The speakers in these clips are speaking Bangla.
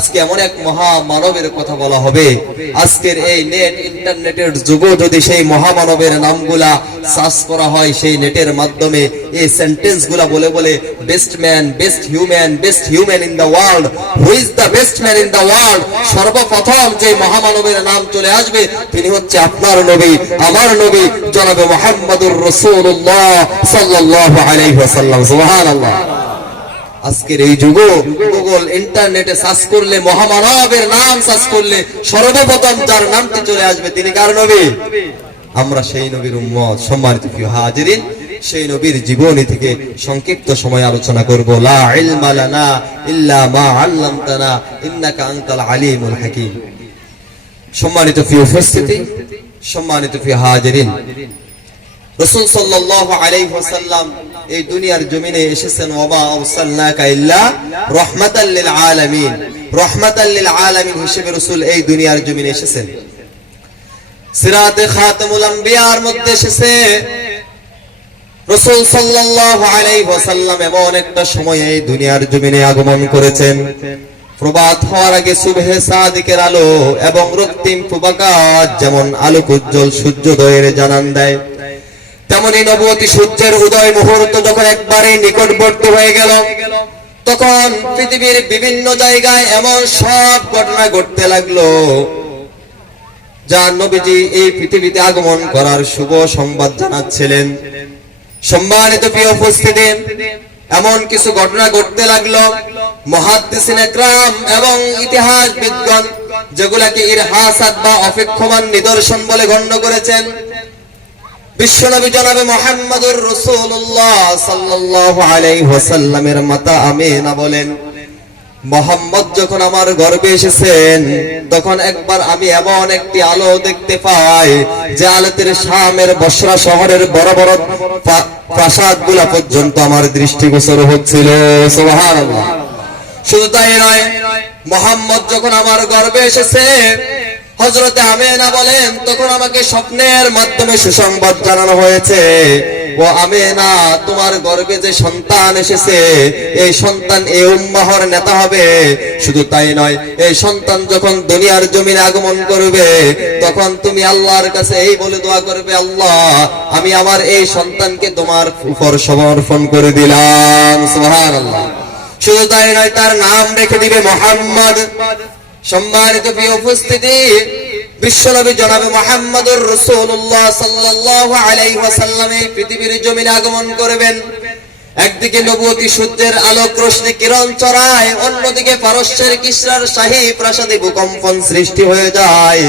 আজকে এমন এক মহামানবের কথা বলা হবে। আজকের এই নেট ইন্টারনেটের যুগে যদি সেই মহামানবের নামগুলা সার্চ করা হয়, সেই নেটের মাধ্যমে এই সেন্টেন্সগুলা বলে বলে best man, best human in the world, who is the best man in the world, সর্বপ্রথম যে মহামানবের নাম চলে আসবে তিনি হচ্ছে আপনার নবী, আমার নবী জনাবে মুহাম্মদুর রাসূলুল্লাহ সাল্লাল্লাহু আলাইহি ওয়াসাল্লাম। সুবহানাল্লাহ। আজকের এই যুগে গুগল ইন্টারনেটে সার্চ করলে, মহামানবের নাম সার্চ করলে সর্বপ্রথম যার নামটি চলে আসবে তিনি কার নবী? আমরা সেই নবীর উম্মত। সম্মানিত প্রিয় হাজিরিন, সেই নবীর জীবনী থেকে সংক্ষিপ্ত সময় আলোচনা করব। লা ইলমা লানা ইল্লা মা আল্লামতানা ইন্নাকা আনতাল আলিমুল হাকীম। সম্মানিত প্রিয় উপস্থিতি, সম্মানিত প্রিয় হাজিরিন, রাসূল সাল্লাল্লাহু আলাইহি ওয়াসাল্লাম এই দুনিয়ার জমিনে এসেছেন ওয়া আরসালনাকা ইল্লা রাহমাতাল লিল আলামিন। রাহমাতাল লিল আলামিন হিসেবে রাসূল এই দুনিয়ার জমিনে এসেছেন। সিরাতে খাতামুল আম্বিয়ার মধ্যে এসেছে রাসূল সাল্লাল্লাহু আলাইহি ওয়াসাল্লাম এমন একটা সময়ে এই দুনিয়ার জমিনে আগমন করেছেন, প্রভাত হওয়ার আগে সুবহে সাদিকের আলো এবং রক্তিম প্রভাকার যেমন আলোক উজ্জ্বল সূর্যোদয়ের জানান দেয়, তেমনি নবুয়তি সূর্যের উদয় মুহূর্ত যখন একবারে নিকটবর্তী হয়ে গেল, তখন পৃথিবীর বিভিন্ন জায়গায় এমন সব ঘটনা ঘটতে লাগলো যা নবীজি এই পৃথিবীতে আগমন করার শুভ সংবাদ জানাচ্ছিলেন। সম্মানিত প্রিয় উপস্থিতি, এমন কিছু ঘটনা ঘটতে লাগলো মুহাদ্দিসিনে কেরাম এবং ইতিহাসবিদগণ যেগুলাকে ইরহাসাত বা অপেক্ষমান নিদর্শন বলে গণ্য করেছেন। বিশ্বনবী জনাবে মুহাম্মদুর রাসূলুল্লাহ সাল্লাল্লাহু আলাইহি ওয়াসাল্লামের মাতা আমিনা বলেন, মুহাম্মদ যখন আমার গর্ভে এসেছেন তখন একবার আমি এমন একটি আলো দেখতে পাই যে আলোতে শামের বসরা শহরের বড় বড় প্রাসাদগুলো পর্যন্ত আমার দৃষ্টিগোচর হচ্ছিল। সুবহানাল্লাহ। শুধু তাই নয়, মুহাম্মদ যখন আমার গর্ভে এসেছে, হযরতে আমিনা বলেন, তখন আমাকে স্বপ্নের মাধ্যমে সুসংবাদ জানানো হয়েছে, ও আমিনা, তোমার গর্ভে যে সন্তান এসেছে এই সন্তান এই উম্মাহর নেতা হবে। শুধু তাই নয়, এই সন্তান যখন দুনিয়ার জমিনে আগমন করবে তখন তুমি আল্লাহর কাছে এই বলে দোয়া করবে, আল্লাহ, আমি আমার এই সন্তানকে তোমার উপর সমর্পণ করে দিলাম। সুবহানাল্লাহ। শুধু তাই নয়, তার নাম রেখে দিবে মুহাম্মদ। সম্মানিত প্রিয় উপস্থিতি, বিশ্বনবী জনাবে মুহাম্মদুর রাসূলুল্লাহ সাল্লাল্লাহু আলাইহি ওয়াসাল্লাম এই পৃথিবীর জমিনে আগমন করবেন। একদিকে নবুয়তি সূর্যের আলোক রশ্মি কিরণ ছড়ায়, অন্যদিকে পারস্যের কিসরার শাহী প্রাসাদে ভূকম্পন সৃষ্টি হয়ে যায়।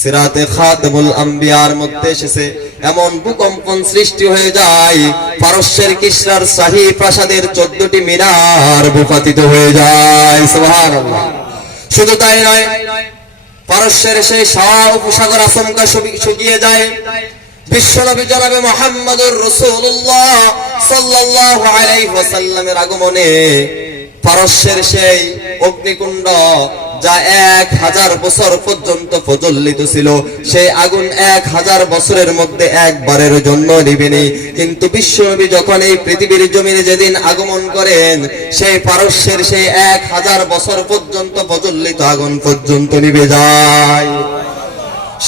সিরাতে খাতামুল আম্বিয়ার মধ্যে এসেছে এমন ভূকম্পন সৃষ্টি হয়ে যায়, পারস্যের কিসরার শাহী প্রাসাদের 14টি মিনার ভূপাতিত হয়ে যায়। সুবহানাল্লাহ। শুধু তাই নয়, পারস্যের সেই উপসাগর আচমকা শুকিয়ে যায়। বিশ্বনবী জনাবে মুহাম্মদুর রাসূলুল্লাহ সাল্লাল্লাহু আলাইহি ওয়াসাল্লামের আগমনে পারস্যের সেই অগ্নিকুণ্ড যা 1000 বছর পর্যন্ত প্রজ্বলিত ছিল, সেই আগুন 1000 বছরের মধ্যে একবারের জন্য নিবেনি। কিন্তু বিশ্বনবী যখন এই পৃথিবীর জমিনে যেদিন আগমন করেন, সেই পারস্যের সেই 1000 বছর পর্যন্ত প্রজ্বলিত আগুন পর্যন্ত নিভে যায়।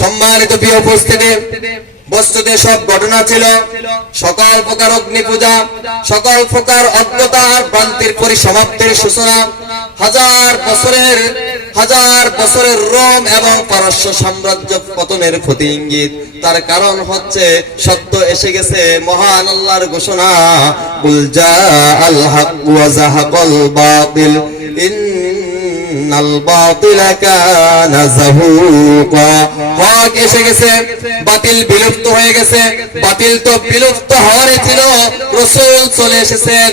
সম্মানিত প্রিয় উপস্থিতি, বস্তুতে সব ঘটনা ছিল সকল প্রকার অগ্নি পূজা, সকল প্রকার অজ্ঞতা আর ভ্রান্তির পরিসমাপ্তির সূচনা, হাজার বছরের রোম এবং পারস্য সাম্রাজ্য পতনের প্রতি ইঙ্গিত। তার কারণ হচ্ছে সত্য এসে গেছে, মহান আল্লাহর ঘোষণা, কুল জাআল হক ওয়া যাহাকাল বাতিল ইন্নাল বাতিলা কানা যাহুকা। হক এসে গেছে, বাতিল বিলুপ্ত হয়ে গেছে। বাতিল তো বিলুপ্ত হওয়ারই ছিল, রাসূল চলে এসেছেন,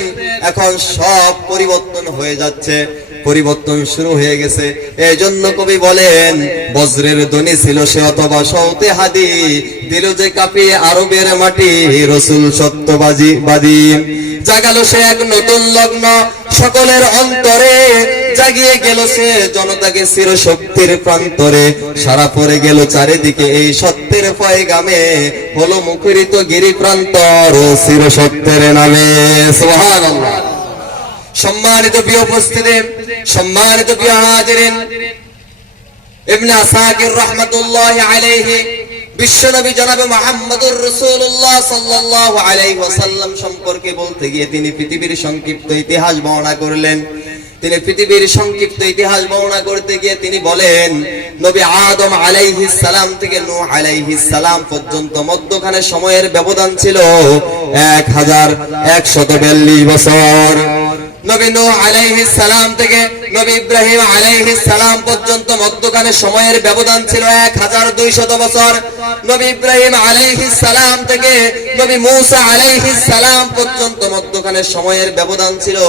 এখন সব পরিবর্তন হয়ে যাচ্ছে, পরিবর্তন শুরু হয়ে গেছে। এই জন্য কবি বলেন, বজ্রের ধ্বনি ছিল সে অথবা সৌতে হাদি, দিল যে কাঁপিয়ে আরবের মাটি, রাসূল সত্যবাদী। জাগালো সে এক নতুন লগ্ন সকলের অন্তরে, জাগিয়ে গেল সে জনতাকে চির শক্তির প্রান্তরে, সারা পড়ে গেল চারিদিকে এই সত্যের পয়গামে, হলো মুখরিত গিরি প্রান্তর চির সত্যের নামে। সুবহানাল্লাহ। সম্মানিত প্রিয় উপস্থিতি, সম্মানিত প্রিয় হাজিরিন, ইবনে আসাকির রাহমাতুল্লাহি আলাইহি বিশ্বনবী জনাবে মুহাম্মদুর রাসূলুল্লাহ সাল্লাল্লাহু আলাইহি ওয়াসাল্লাম সম্পর্কে বলতে গিয়ে তিনি পৃথিবীর সংক্ষিপ্ত ইতিহাস বর্ণনা করলেন। তিনি পৃথিবীর সংক্ষিপ্ত ইতিহাস বর্ণনা করতে গিয়ে তিনি বলেন, নবী আদম আলাইহিস সালাম থেকে নূহ আলাইহিস সালাম পর্যন্ত মধ্যখানে সময়ের ব্যবধান ছিল 1142 বছর। নবী নূহ আলাইহিস সালাম থেকে নবী ইব্রাহিম আলাইহিস সালাম পর্যন্ত মধ্যখানে সময়ের ব্যবধান ছিল 1200 বছর। নবী ইব্রাহিম আলাইহিস সালাম থেকে নবী মূসা আলাইহিস সালাম পর্যন্ত মধ্যখানে সময়ের ব্যবধান ছিল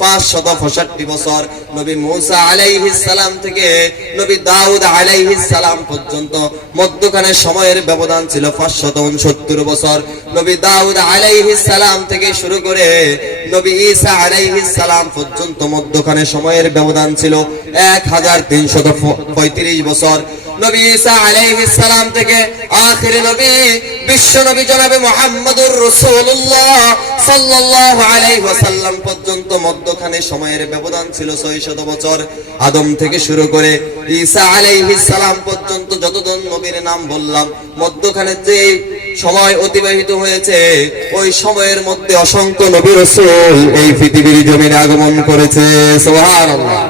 565 বছর। নবী মূসা আলাইহিস সালাম থেকে নবী দাউদ আলাইহিস সালাম পর্যন্ত মধ্যখানে সময়ের ব্যবধান ছিল 569 বছর। নবী দাউদ আলাইহিস সালাম থেকে শুরু করে নবী ঈসা আলাইহিস সালাম পর্যন্ত মধ্যখানে সময়ের ব্যবধান ছিল 1335 বছর। নবী ঈসা আলাইহিস সালাম থেকে আখির নবী বিশ্ব নবী জনাবে মুহাম্মদুর রাসূলুল্লাহ সাল্লাল্লাহু আলাইহি ওয়াসাল্লাম পর্যন্ত মধ্যখানে সময়ের ব্যবধান ছিল 600 বছর। আদম থেকে শুরু করে ঈসা আলাইহিস সালাম পর্যন্ত যতজন নবীর নাম বললাম, মধ্যখানে যে সময় অতিবাহিত হয়েছে ওই সময়ের মধ্যে অসংখ্য নবী রাসূল এই পৃথিবীর জমিনে আগমন করেছে। সুবহানাল্লাহ।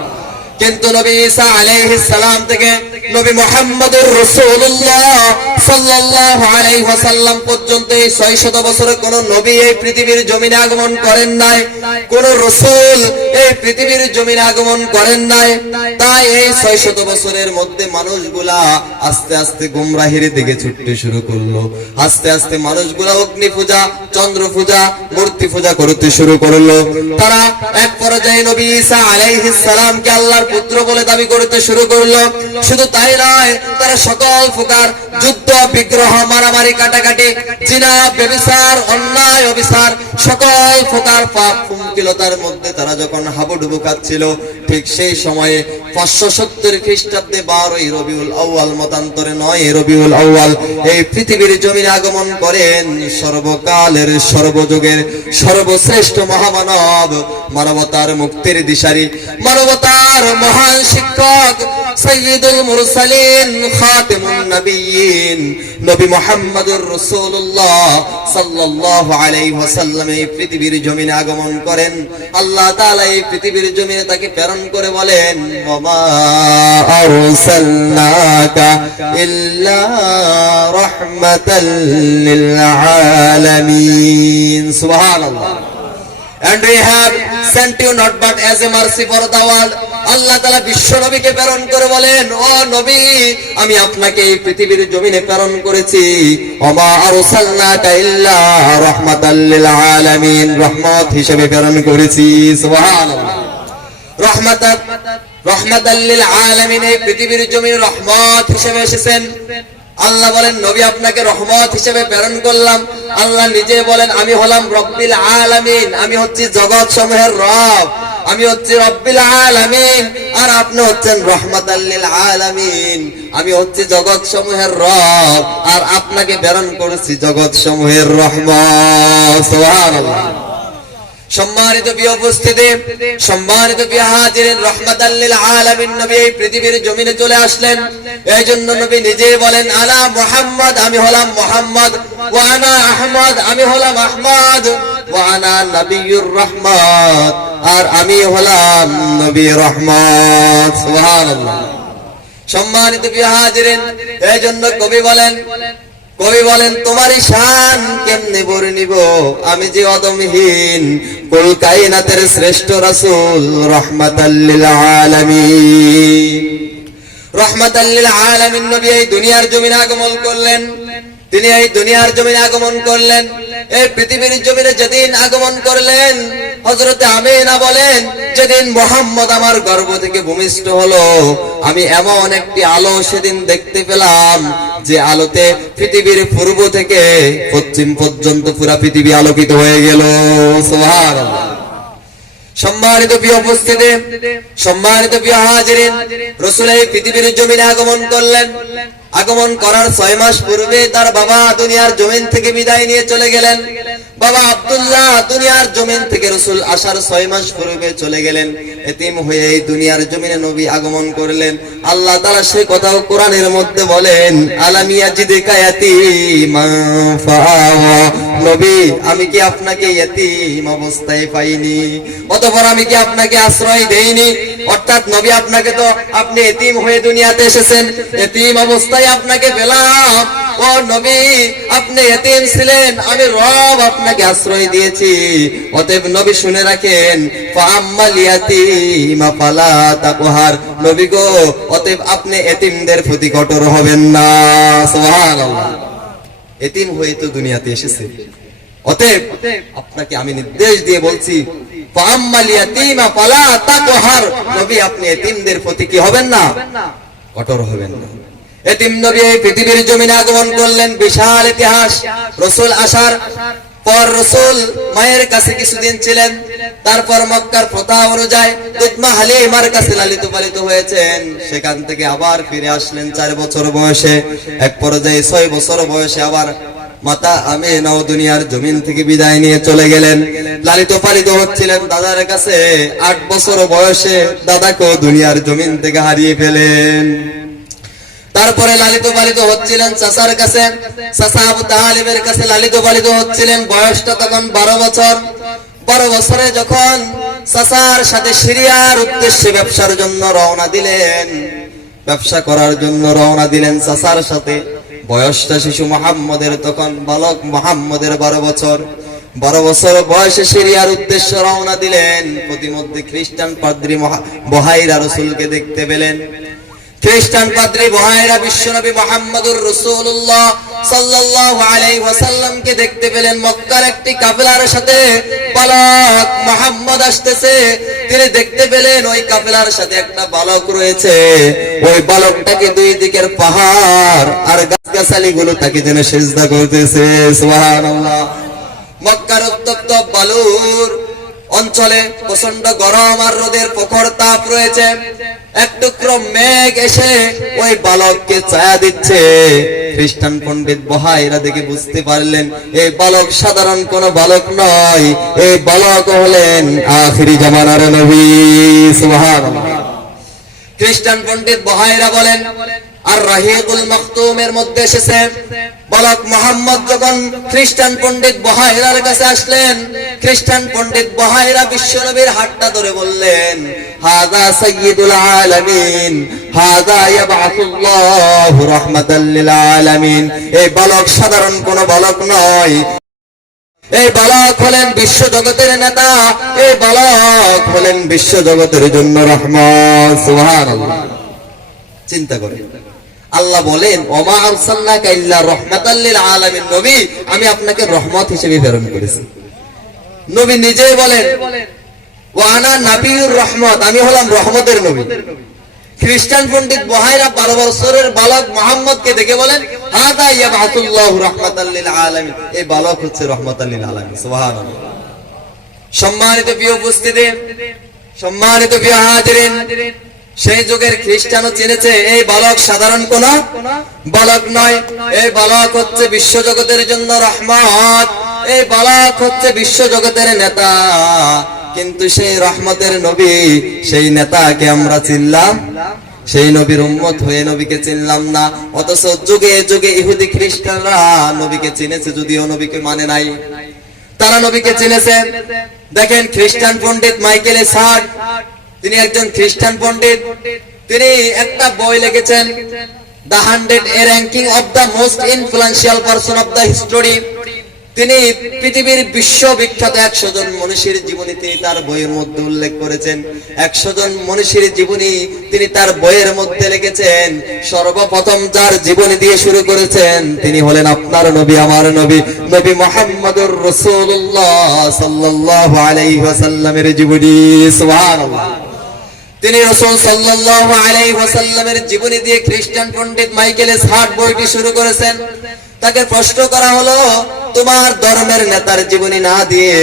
কিন্তু নবী ঈসা আলাইহিস সালাম থেকে নবী মুহাম্মদুর রাসূলুল্লাহ সাল্লাল্লাহু আলাইহি ওয়াসাল্লাম পর্যন্ত এই 600 বছরে কোন নবী এই পৃথিবীর জমিনে আগমন করেন নাই, কোন রাসূল এই পৃথিবীর জমিনে আগমন করেন নাই। তাই এই 600 বছরের মধ্যে মানুষগুলা আস্তে আস্তে গোমরাহির দিকে ছুটতে শুরু করলো। আস্তে আস্তে মানুষগুলা অগ্নি পূজা, চন্দ্র পূজা, মূর্তি পূজা করতে শুরু করলো। তারা এক পর্যায়ে নবী ঈসা আলাইহিস সালামকে আল্লাহর পুত্র বলে দাবি করতে শুরু করলো। শুধু তাই নয়, তারা সকল প্রকার যুদ্ধ, বিগ্রহ, মারামারি, কাটাকাটি, জিনা, ব্যভিচার, অন্যায়, অবিচার, সকল প্রকার পাপ কুঙ্কিলতার মধ্যে তারা যখন হাবুডুবু খাচ্ছিল, ঠিক সেই সময়ে 570 খ্রিস্টাব্দে 12 রবিউল আউয়াল মতান্তরে 9 রবিউল আউয়াল এই পৃথিবীর জমিনে আগমন করেন সর্বকালের সর্বযুগের সর্বশ্রেষ্ঠ মহামানব, মানবতার মুক্তির দিশারি, মানবতার মহান শিক্ষক, সাইয়্যিদুল মুরসালিন, খাতিমুন নবিয়্যিন নবী মুহাম্মদুর রাসূলুল্লাহ সাল্লাল্লাহু আলাইহি ওয়াসাল্লাম এই পৃথিবীর জমিনে আগমন করেন। আল্লাহ তাআলা এই পৃথিবীর জমিনে তাকে প্রেরণ করে বলেন, ওয়া আরসালনাকা ইল্লা রাহমাতাল লিল আলামিন। সুবহানাল্লাহ। And we have sent you not but as a mercy for the world. আল্লাহ তাআলা বিশ্ব নবীকে প্রেরণ করে বলেন, ও নবী, আমি আপনাকে এই পৃথিবীর জমিনে প্রেরণ করেছি ওমা আরসালনাকা ইল্লা রাহমাতাল লিল আলামিন, রহমত হিসেবে প্রেরণ করেছি। সুবহানাল্লাহ। রহমাতাল লিল আলামিন এই পৃথিবীর জমিনে রহমত হিসেবে এসেছেন। আল্লাহ বলেন, নবী আপনাকে রহমত হিসেবে প্রেরণ করলাম। আল্লাহ নিজে বলেন, আমি হলাম রব্বিল আলামিন, আমি হচ্ছি জগৎ সমূহের রব, আমি হচ্ছি রব্বিল আলামিন, আর আপনি হচ্ছেন রহমাতাল লিল আলামিন, আমি হচ্ছি জগৎ সমূহের রব, আর আপনাকে প্রেরণ করেছি জগৎ সমূহের রহমত। সুবহানাল্লাহ। সম্মানিত প্রিয় উপস্থিতি, সম্মানিত প্রিয় হাজিরিন, রহমাতাল লিল আলামিন নবী এই পৃথিবীর জমিনে চলে আসলেন। এই জন্য নবী নিজেই বলেন, আনা মুহাম্মদ, আমি হলাম মুহাম্মদ, ওয়া আনা আহমদ, আমি হলাম আহমদ, ওয়া আনা নবিয়্যুর রাহমাত, আর আমি হলাম নবী রহমত। সুবহানাল্লাহ। সম্মানিত প্রিয় হাজিরিন, এই জন্য কবি বলেন, তোমারই শান কেমনে বর্ণিব, আমি যে অদমহীন, কুল কায়নাতের শ্রেষ্ঠ রাসূল রহমাতাল লিল আলামিন। রহমাতাল লিল আলামিন নবী এই দুনিয়ার জমিনে আগমন করলেন। তিনি এই দুনিয়ার জমিনে আগমন করলেন। এই পৃথিবীর জমিনে যেদিন আগমন করলেন, হযরতে আমিনা বলেন, যেদিন মুহাম্মদ আমার গর্ভ থেকে ভূমিষ্ঠ হলো, আমি এমন একটি আলো সেদিন দেখতে পেলাম যে আলোতে পৃথিবীর পূর্ব থেকে পশ্চিম পর্যন্ত পুরো পৃথিবী আলোকিত হয়ে গেল। সুবহানাল্লাহ। সম্মানিত প্রিয় উপস্থিতি, সম্মানিত প্রিয় হাজিরিন, রাসূল এই পৃথিবীর জমিনে আগমন করলেন। আগমন করার 6 মাস পূর্বে তার বাবা দুনিয়ার জমিন থেকে বিদায় নিয়ে চলে গেলেন। বাবা আব্দুল্লাহ দুনিয়ার জমিন থেকে রাসূল আসার 6 মাস পূর্বে চলে গেলেন। এতিম হয়ে এই দুনিয়ার জমিনে নবী আগমন করলেন। আল্লাহ তাআলা সেই কথাও কোরআনের মধ্যে বলেন, আলাম ইয়াজিদকা ইয়াতীমান ফাআওয়া, নবী আমি কি আপনাকে ইতিম অবস্থায় পাইনি, অতঃপর আমি কি আপনাকে আশ্রয় দেইনি? অর্থাৎ নবী আপনাকে তো, আপনি এতিম হয়ে দুনিয়াতে এসেছেন, এতিম অবস্থায় আপনাকে পেলাম। ও নবী, আপনি এতিম ছিলেন, আমি রব আপনাকে আশ্রয় দিয়েছি। অতএব নবী শুনে রাখেন, ফাআম্মাল ইয়াতীমা ফালা তাকহার, নবী গো অতএব আপনি এতিমদের প্রতি কঠোর হবেন না। সুবহানাল্লাহ। এতিম হয়ে তো দুনিয়াতে এসেছে, অতএব আপনাকে আমি নির্দেশ দিয়ে বলছি, ফাআম্মাল ইয়াতীমা ফালা তাকহার, নবী আপনি এতিমদের প্রতি কি হবেন না, কঠোর হবেন না। এতিম নবী এই পৃথিবীর জমিনে আগমন করলেন, বিশাল ইতিহাস। রাসূল আসার পর রাসূল মায়ের কাছে কিছুদিন ছিলেন, তারপর মক্কার প্রথা অনুযায়ী তুতমা হালিমার কাছে লালিত পালিত হয়েছেন। সেখান থেকে আবার ফিরে আসলেন 4 বছর বয়সে। এক পর্যায়ে 6 বছর বয়সে আবার মাতা আমিনাও দুনিয়ার জমিন থেকে বিদায় নিয়ে চলে গেলেন। লালিত পালিত হচ্ছিলেন দাদার কাছে। 8 বছর বয়সে দাদাকেও দুনিয়ার জমিন থেকে হারিয়ে ফেলেন। তারপরে লালিত পালিত হচ্ছিলেন চাচার কাছে, চাচা আবু তালিবের কাছে লালিত পালিত হচ্ছিলেন। বয়সটা তখন 12 বছর। 12 বছরে যখন চাচার সাথে সিরিয়ার উদ্দেশ্যে ব্যবসার জন্য রওনা দিলেন, ব্যবসা করার জন্য রওনা দিলেন চাচার সাথে। বয়সটা শিশু মুহাম্মদের তখন, বালক মুহাম্মদের 12 বছর। 12 বছর বয়সে সিরিয়ার উদ্দেশ্যে রওনা দিলেন। প্রতিমধ্যে খ্রিস্টান পাদ্রী বহাইরা রাসূলকে দেখতে পেলেন। খ্রিস্টান পাদ্রী বহাইরা বিশ্বনবী মুহাম্মদুর রাসূলুল্লাহ সাল্লাল্লাহু আলাইহি ওয়াসাল্লামকে দেখতে পেলেন। মক্কার একটি কাফেলার সাথে বালক মুহাম্মদ আসতেছে। তিনি দেখতে পেলেন ওই কাফেলার সাথে একটা বালক রয়েছে। ওই বালকটাকে দুই দিকের পাহাড় আর গাছগাছালিগুলো তাকে যেন সিজদা করতেছে। সুবহানাল্লাহ। মক্কার উত্তপ্ত বালুর অঞ্চলে প্রচন্ড গরম আর রোদের প্রখর তাপ রয়েছে। এক টুকরো মেঘ এসে ওই বালককে ছায়া দিচ্ছে। খ্রিস্টান পণ্ডিত বহাইরা দেখে বুঝতে পারলেন এই বালক সাধারণ কোন বালক নয়, এই বালক হলেন আখিরি জামানার নবী। সুবহানাল্লাহ। খ্রিস্টান পণ্ডিত বহাইরা বলেন, আর রাহিকুল মাকতুমের মধ্যে এসেছে। বালক মুহাম্মদ যখন খ্রিস্টান পণ্ডিত বহাইরার কাছে আসলেন, খ্রিস্টান পণ্ডিত বহাইরা বিশ্বনবীর হাতটা ধরে বললেন, হাযা সাইয়্যিদুল আলামিন, হাযা ইয়াবআসুল্লাহু রাহমাতাল লিল আলামিন। এই বালক সাধারণ কোন বালক নয়, এই বালক হলেন বিশ্ব জগতের নেতা, এই বালক হলেন বিশ্ব জগতের জন্য রহমত। সুবহানাল্লাহ। চিন্তা করেন, আল্লাহ বলেন, ওমা আরসালনাকা ইল্লা রাহমাতাল লিল আলামিন, নবী আমি আপনাকে রহমত হিসেবে প্রেরণ করেছি। নবী নিজেই বলেন, ওয়া আনা নাবিয়ুর রহমত, আমি হলাম রহমতের নবী। খ্রিস্টান পণ্ডিত বহাইরা 12 বছরের বালক মুহাম্মদকে দেখে বলেন, হাযা ইয়াবআসুল্লাহু রাহমাতাল লিল আলামিন, এই বালক হচ্ছে রহমাতাল লিল আলামিন। সুবহানাল্লাহ। সম্মানিত প্রিয় উপস্থিতি, সম্মানিত প্রিয় হাজিরিন, সেই যুগের খ্রিস্টানও চিনেছে এই বালক সাধারণ কোন বালক নয়, এই বালক হচ্ছে বিশ্ব জগতের জন্য রহমত, এই বালক হচ্ছে বিশ্ব জগতের নেতা। কিন্তু সেই রহমতের নবী, সেই নেতাকে আমরা চিনলাম, সেই নবীর উম্মত হয়ে নবীকে চিনলাম না। অথচ যুগে যুগে ইহুদি খ্রিস্টানরা নবীকে চিনেছে, যদিও নবীকে মানে নাই, তারা নবীকে চিনেছে। দেখেন খ্রিস্টান পণ্ডিত মাইকেল সার্ট, তিনি একজন খ্রিস্টান পণ্ডিত। তিনি একটা বই লিখেছেন, the 100 A ranking of the most influential person of the history. তিনি পৃথিবীর বিশ্ববিখ্যাত 100 জন মনীষীর জীবনী তিনি তার বইয়ের মধ্যে উল্লেখ করেছেন। 100 জন মনীষীর জীবনী তিনি তার বইয়ের মধ্যে লিখেছেন। সর্বপ্রথম যার জীবনী দিয়ে শুরু করেছেন তিনি হলেন আপনার নবী, আমার নবী, নবী মুহাম্মদুর রাসূলুল্লাহ সাল্লাল্লাহু আলাইহি ওয়াসাল্লামের জীবনী। সুবহানাল্লাহ। তিনি রাসূল সাল্লাল্লাহু আলাইহি ওয়াসাল্লামের জীবনী দিয়ে খ্রিস্টান পণ্ডিত মাইকেল সার্ট বইটি শুরু করেছেন। তাকে প্রশ্ন করা হলো, তোমার ধর্মের নেতার জীবনী না দিয়ে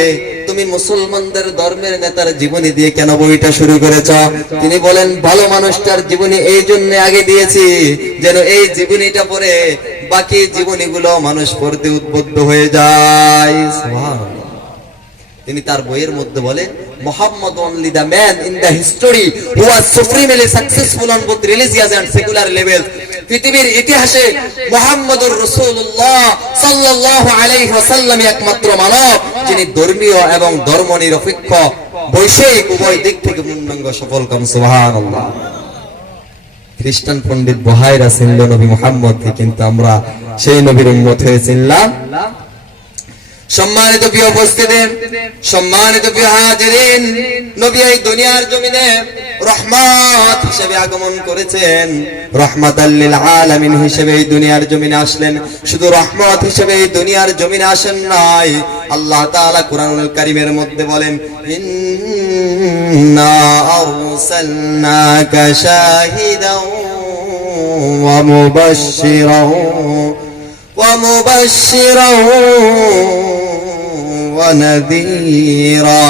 তুমি মুসলমানদের ধর্মের নেতার জীবনী দিয়ে কেন বইটা শুরু করেছ? তিনি বলেন, ভালো মানুষটার জীবনী এই জন্য আগে দিয়েছি যেন এই জীবনীটা পড়ে বাকি জীবনীগুলো মানুষ পড়তে উদ্বুদ্ধ হয়ে যায়। সুবহানাল্লাহ। তিনি তার বইয়ের মধ্যে বলেন, Muhammad only the man in the history who was supremely successful on both religious and secular levels. পৃথিবীর ইতিহাসে মুহাম্মদুর রাসূলুল্লাহ সাল্লাল্লাহু আলাইহি ওয়াসাল্লাম একমাত্র মানব যিনি ধর্মীয় এবং ধর্মনিরপেক্ষ বৈষয়িক উভয় দিক থেকে পূর্ণাঙ্গ সফলকাম। সুবহানাল্লাহ। খ্রিস্টান পণ্ডিত বহাইরা চিনল নবী মুহাম্মদকে, কিন্তু আমরা সেই নবীর উম্মত হয়ে চিনলাম। সম্মানিত প্রিয় উপস্থিতি, সম্মানিত প্রিয় হাজিরিন, নবী এই দুনিয়ার জমিনে রহমত হিসেবে আগমন করেছেন, রহমাতাল লিল আলামিন হিসেবে এই দুনিয়ার জমিনে আসলেন। শুধু রহমত হিসেবে এই দুনিয়ার জমিনে আসেন নাই, আল্লাহ তাআলা কুরআনুল কারীমের মধ্যে বলেন, ইন্না আরসালনাকা শাহিদাও ওয়া মুবাশশিরাও ওয়া নাযীরা।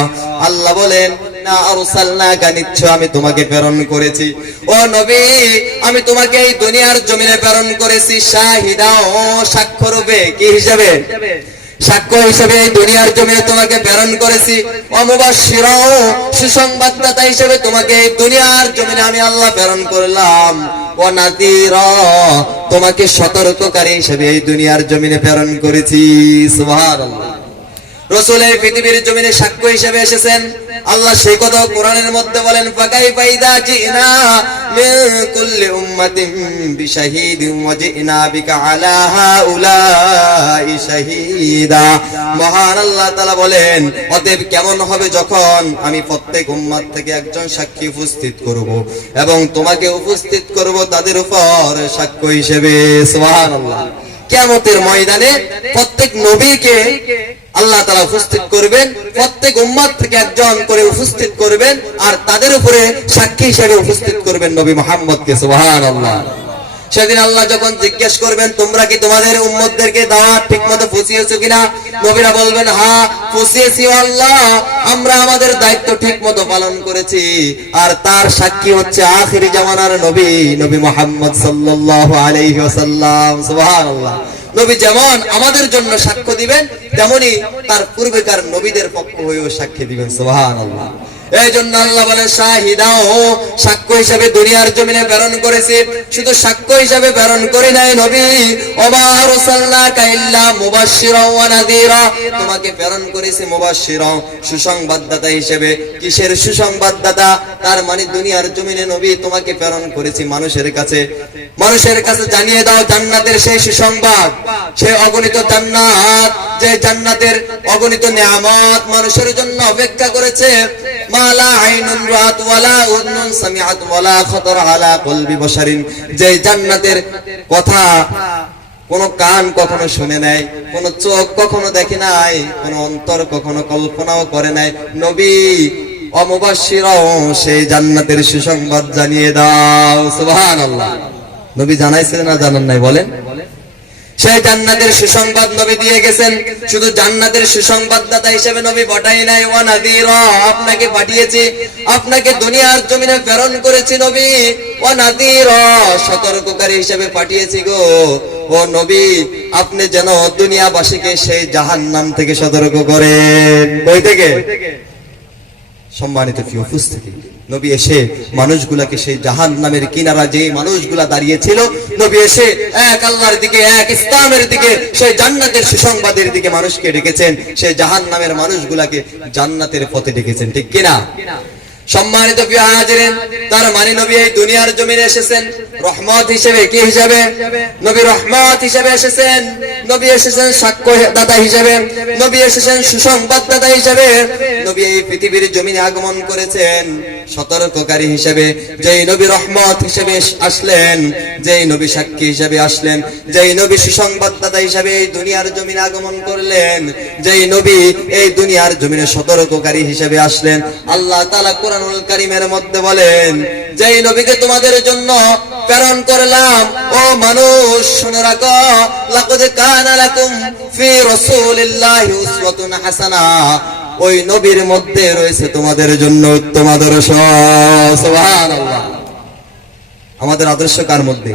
আল্লাহ বলেন, না আরসালনাকা, নিশ্চয় আমি তোমাকে প্রেরণ করেছি ও নবী, আমি তোমাকে এই দুনিয়ার জমিনে প্রেরণ করেছি শাহিদা, ও সাক্ষ্য রূপে। কি হিসাবে? সাক্ষ্য হিসেবে এই দুনিয়ার জমিনে তোমাকে প্রেরণ করেছি। ওয়া মুবাশশিরা, সুসংবাদদাতা হিসেবে তোমাকে এই দুনিয়ার জমিনে আমি আল্লাহ প্রেরণ করলাম। ওয়া নাযীরা, তোমাকে সতর্ককারী হিসেবে এই দুনিয়ার জমিনে প্রেরণ করেছি। সুবহানাল্লাহ। রাসূল এই পৃথিবীর জমিনে সাক্ষ্য হিসেবে এসেছেন। আল্লাহ সেই কথা কোরআনের মধ্যে বলেন, ফাকাইফা ইযা জিনা মিন কুল্লি উম্মাতিন বিশাহীদিন ওয়া জিনা বিকা আলা হাউলাই শাহীদা। মহান আল্লাহ তাআলা বলেন, অতএব কেমন হবে যখন আমি প্রত্যেক উম্মত থেকে একজন সাক্ষী উপস্থিত করব এবং তোমাকে উপস্থিত করব তাদের উপর সাক্ষ্য হিসেবে। সুবহানাল্লাহ। কিয়ামতের ময়দানে প্রত্যেক নবীকে আল্লাহ তাআলা উপস্থিত করবেন, প্রত্যেক উম্মত থেকে একজন করে উপস্থিত করবেন, আর তাদের উপরে সাক্ষী হিসেবে উপস্থিত করবেন নবী মুহাম্মদকে। সুবহানাল্লাহ। সেদিন আল্লাহ যখন জিজ্ঞেস করবেন, তোমরা কি তোমাদের উম্মতদেরকে দাওয়াত ঠিকমতো পৌঁছিয়েছো কিনা? নবীরা বলবেন, হ্যাঁ পৌঁছিয়েছি আল্লাহ, আমরা আমাদের দায়িত্ব ঠিকমতো পালন করেছি। আর তার সাক্ষী হচ্ছে আখির জামানার নবী, নবী মুহাম্মদ সাল্লাল্লাহু আলাইহি ওয়াসাল্লাম। সুবহানাল্লাহ। নবী যেমন আমাদের জন্য সাক্ষ্য দিবেন, তেমনি তার পূর্বেকার নবীদের পক্ষ হয়েও সাক্ষী দিবেন। সুবহানাল্লাহ। এই জন্য আল্লাহ বলে, শাহিদাও, সাক্ষ্য হিসেবে দুনিয়ার জমিনে প্রেরণ করেছি। শুধু সাক্ষ্য হিসেবে প্রেরণ করি নাই নবী, ওমা আরসালনাকা ইল্লা মুবাশশিরা ওয়া নাযীরা, তোমাকে প্রেরণ করেছি মুবাশশিরা, সুসংবাদদাতা হিসেবে। কিসের সুসংবাদদাতা? তার মানে দুনিয়ার জমিনে নবী তোমাকে প্রেরণ করেছি মানুষের কাছে। মানুষের কাছে জানিয়ে দাও জান্নাতের সেই সুসংবাদ, সেই অগণিত জান্নাত, যে জান্নাতের অগণিত নিয়ামত মানুষের জন্য অপেক্ষা করেছে। মালা আইনুন রাত ওয়ালা উযনুন সামিআত ওয়ালা খাতার আলা কলবি বশারিন, যে জান্নাতের কথা কোন কান কখনো শুনে নাই, কোন চোখ কখনো দেখে নাই, কোন অন্তর কখনো কল্পনাও করে নাই। নবী অমুবাশশিরাও, সেই জান্নাতের সুসংবাদ জানিয়ে দাও। সুবহানাল্লাহ। নবী জানাইছেন না জানান নাই? বলেন। সেই জান্নাতের সুসংবাদ নবী দিয়ে গেছেন। শুধু জান্নাতের সুসংবাদদাতা হিসেবে নবী পাঠাই নাই, ওয়া নাযীরা, আপনাকে পাঠিয়েছি, আপনাকে দুনিয়ার জমিনে প্রেরণ করেছি নবী। ওয়া নাযীরা, সতর্ককারী হিসেবে পাঠিয়েছি গো ও নবী, আপনি যেন দুনিয়াবাসীকে সেই জাহান্নাম থেকে সতর্ক করেন। কই থেকে? সম্মানিত প্রিয় উপস্থিতি, নবী এসে মানুষগুলাকে সেই জাহান্নামের কিনারা যে মানুষগুলা দাঁড়িয়েছিল, নবী এসে এক আল্লাহর দিকে, এক ইসলামের দিকে, সেই জান্নাতের সুসংবাদের দিকে মানুষকে ডেকেছেন, সেই জাহান্নামের মানুষগুলাকে জান্নাতের পথে ডেকেছেন। ঠিক কিনা? সম্মানিত প্রিয় হাজিরিন, তার মানে নবী এই দুনিয়ার জমিনে এসেছেন রহমত হিসেবে। কি হিসেবে? নবী রহমত হিসেবে এসেছেন। নবী এসেছেন সাক্ষ্যদাতা হিসেবে, নবী এসেছেন সুসংবাদদাতা হিসেবে। নবী এই পৃথিবীর জমিনে আগমন করেছেন সতর্ককারী হিসেবে। যেই নবী রহমত হিসেবে আসলেন, যেই নবী সাক্ষী হিসেবে আসলেন, যেই নবী সুসংবাদদাতা হিসেবে এই দুনিয়ার জমিনে আগমন করলেন, যেই নবী এই দুনিয়ার জমিনে সতর্ককারী হিসেবে আসলেন, আল্লাহ তাআলা কুরআনুল কারীমের মধ্যে বলেন, যেই নবীকে তোমাদের জন্য প্রেরণ করলাম, ও মানুষ শুনে রাখো, লাকাদ কানা লাকুম ফি রাসূলিল্লাহি উসওয়াতুন হাসানা, ওই নবীর মধ্যে রয়েছে তোমাদের জন্য উত্তম আদর্শ। সুবহানাল্লাহ। আমাদের আদর্শ কার মধ্যে?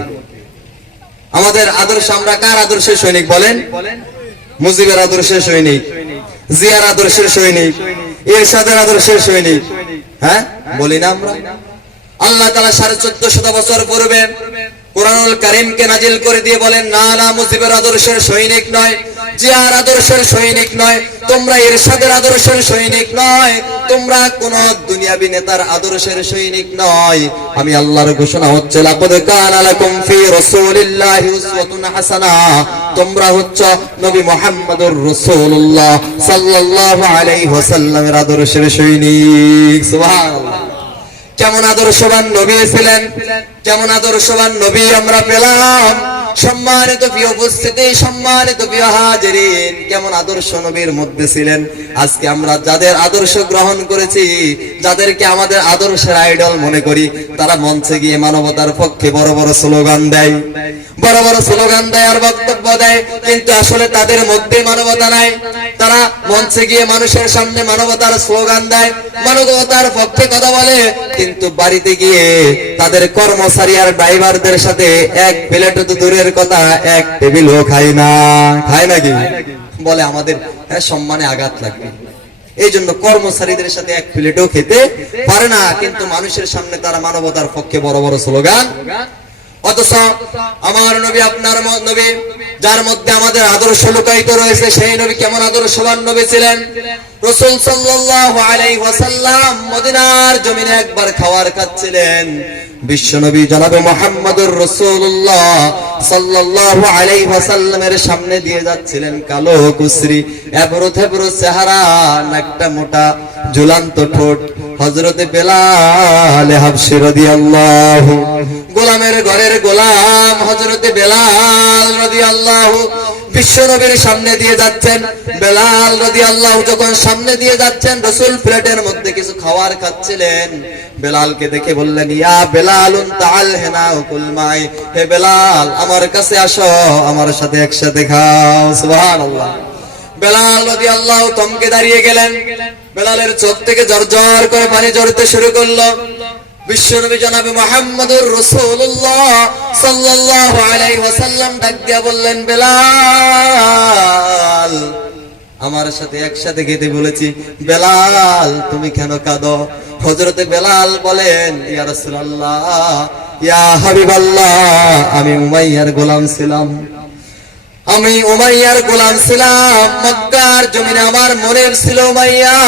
আমাদের আদর্শ, আমরা কার আদর্শের সৈনিক বলেন? মুজিবের আদর্শের সৈনিক, জিয়ার আদর্শের সৈনিক, এরশাদের আদর্শের সৈনিক, হ্যাঁ বলি না আমরা? আল্লাহ তাআলা 1450 বছর পূর্বে কুরআনুল কারীমকে নাজিল করে দিয়ে বলেন, না না, মুজিবের আদর্শের সৈনিক নয়, জিয়ার আদর্শের সৈনিক নয়, তোমরা এরশাদের আদর্শের সৈনিক নয়, তোমরা কোন দুনিয়াবী নেতার আদর্শের সৈনিক নয়। আমি আল্লাহর ঘোষণা হচ্ছে, লাকাদ কানা লাকুম ফি রাসূলিল্লাহি উসওয়াতুন হাসানাহ, তোমরা হচ্ছে নবী মুহাম্মদুর রাসূলুল্লাহ সাল্লাল্লাহু আলাইহি ওয়াসাল্লামের আদর্শের সৈনিক। সুবহানাল্লাহ। কেমন আদর্শবান নবী ছিলেন, কেমন আদর্শবান নবী আমরা পেলাম। সম্মানিত প্রিয় উপস্থিতি, সম্মানিত প্রিয় হাজিরিন, কেমন আদর্শ নবীর মধ্যে ছিলেন। আজকে আমরা যাদের আদর্শ গ্রহণ করেছি, যাদেরকে আমাদের আদর্শের আইডল মনে করি, তারা মঞ্চে গিয়ে মানবতার পক্ষে বড় বড় স্লোগান দেয়, বড় বড় স্লোগান দেয় আর বক্তব্য দেয়, কিন্তু আসলে তাদের মধ্যে মানবতা নাই। তারা মঞ্চে গিয়ে মানুষের সামনে মানবতার স্লোগান দেয়, মানবতার পক্ষে কথা বলে, কিন্তু বাড়িতে গিয়ে তাদের কর্মচারী আর ড্রাইভারদের সাথে এক প্লেট তো দূরের কথা, এক টেবিলও খায় না। খায় নাকি? বলে আমাদের সম্মানে আঘাত লাগবে, এই জন্য কর্মচারীদের সাথে এক প্লেটও খেতে পারে না, কিন্তু মানুষের সামনে তারা মানবতার পক্ষে বড় বড় স্লোগান। অথচ আমার নবী, আপনার নবী, যার মধ্যে আমাদের আদর্শ লুকায়িত রয়েছে, সেই নবী কেমন আদর্শবান নবী ছিলেন। রাসূল সাল্লাল্লাহু আলাইহি ওয়াসাল্লাম মদিনার জমিনে একবার খাবার খাচ্ছিলেন। বিশ্বনবী জনাবে মুহাম্মদুর রাসূলুল্লাহ সাল্লাল্লাহু আলাইহি ওয়াসাল্লামের সামনে দিয়ে যাচ্ছিলেন কালো কুসরি, এবড়ো থেবড়ো চেহারা, নাকটা মোটা, ঝুলান্ত ঠোঁট, হযরতে বেলাল হাবশী রাদিয়াল্লাহু, গোলামের ঘরের গোলাম হযরতে বেলাল রাদিয়াল্লাহু বিশ্বনবীর সামনে দিয়ে যাচ্ছেন। বেলাল রাদিয়াল্লাহু যখন সামনে দিয়ে যাচ্ছেন, রাসূল প্লেটের মধ্যে কিছু খাবার খাচ্ছিলেন। বেলালকে দেখে বললেন, ইয়া বেলালুন তাআল হিনা কুল মাই, হে বেলাল, আমার কাছে আসো, আমার সাথে একসাথে খাও। সুবহানাল্লাহ। বেলাল রাদিয়াল্লাহু থমকে দাঁড়িয়ে গেলেন। বেলালের চোখ থেকে ঝরঝর করে পানি ঝরতে শুরু করলো। বিশ্বনবী জনাবে মুহাম্মদুর রাসূলুল্লাহ সাল্লাল্লাহু আলাইহি ওয়াসাল্লাম ডাক দিয়া বললেন, বেলাল, আমার সাথে একসাথে খেতে বলেছি, বেলাল তুমি কেন কাঁদো? হযরতে বেলাল বলেন, ইয়া রাসূলুল্লাহ, ইয়া হাবিবাল্লাহ, আমি উমাইয়ার গোলাম ছিলাম, আমি উমাইয়ার গোলাম ছিলাম। মক্কার জমিনে আমার মনের ছিল উমাইয়া।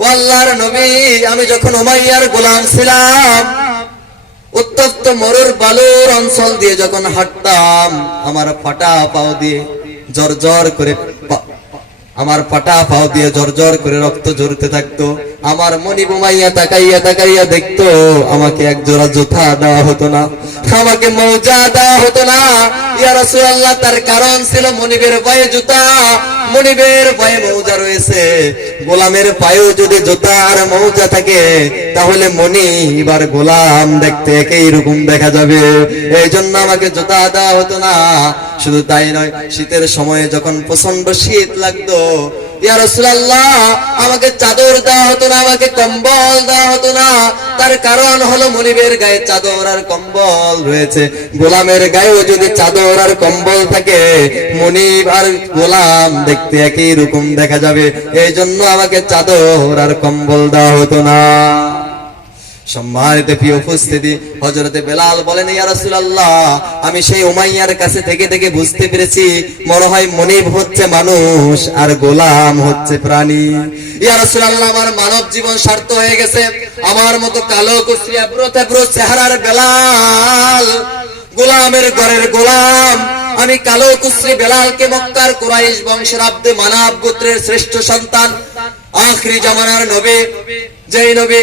ও আল্লাহর নবী, আমি যখন উমাইয়ার গোলাম ছিলাম, উত্তপ্ত মরুর বালুর অঞ্চল দিয়ে যখন হাঁটতাম, আমার ফাটা পাও দিয়ে জর্জর করে, আমার ফাটা পাও দিয়ে জর্জর করে রক্ত ঝরতে থাকতো। আমার মনিব উমাইয়া তাকাইয়া তাকাইয়া দেখতো, আমাকে এক জোড়া জুতা দেওয়া হতো না, আমাকে মৌজা দেওয়া হতো না। ইয়া রাসূলুল্লাহ, তার কারণ ছিল মনিবের পায়ে জুতা, মনিবের পায়ে মৌজা রয়েছে। গোলামের পায়েও যদি জুতা আর মৌজা থাকে, তাহলে মনিব আর গোলাম দেখতে একই রকম দেখা যাবে। এই জন্য আমাকে জুতা দেওয়া হতো না। শুধু তাই নয়, শীতের সময়ে যখন প্রচন্ড শীত লাগতো, ইয়া রাসূলুল্লাহ, আমাকে চাদর দেওয়া হতো না, আমাকে কম্বল দেওয়া হতো না। তার কারণ হলো মনিবের গায়ে চাদর আর কম্বল রয়েছে। গোলামের গায়েও যদি চাদর আর কম্বল থাকে, মনিব আর গোলাম দেখতে একই রকম দেখা যাবে। এই জন্য আমাকে চাদর আর কম্বল দেওয়া হতো না। সম্মানিত প্রিয় উপস্থিতি, হযরতে বেলাল বলেন, ইয়া রাসূলুল্লাহ, আমি সেই উমাইয়ার কাছে থেকে থেকে বুঝতে পেরেছি, মনে হয় মনিব হচ্ছে মানুষ আর গোলাম হচ্ছে প্রাণী। ইয়া রাসূলুল্লাহ, আমার মানব জীবন সার্থক হয়ে গেছে। আমার মতো কালো কুচি এবড়ো থেবড়ো চেহারার বেলাল, গোলামের ঘরের গোলাম, আমি কালো কুচি বেলালকে মক্কার কুরাইশ বংশের আব্দে মানাব গোত্রের শ্রেষ্ঠ সন্তান, আখিরি জামানার নবী, যেই নবী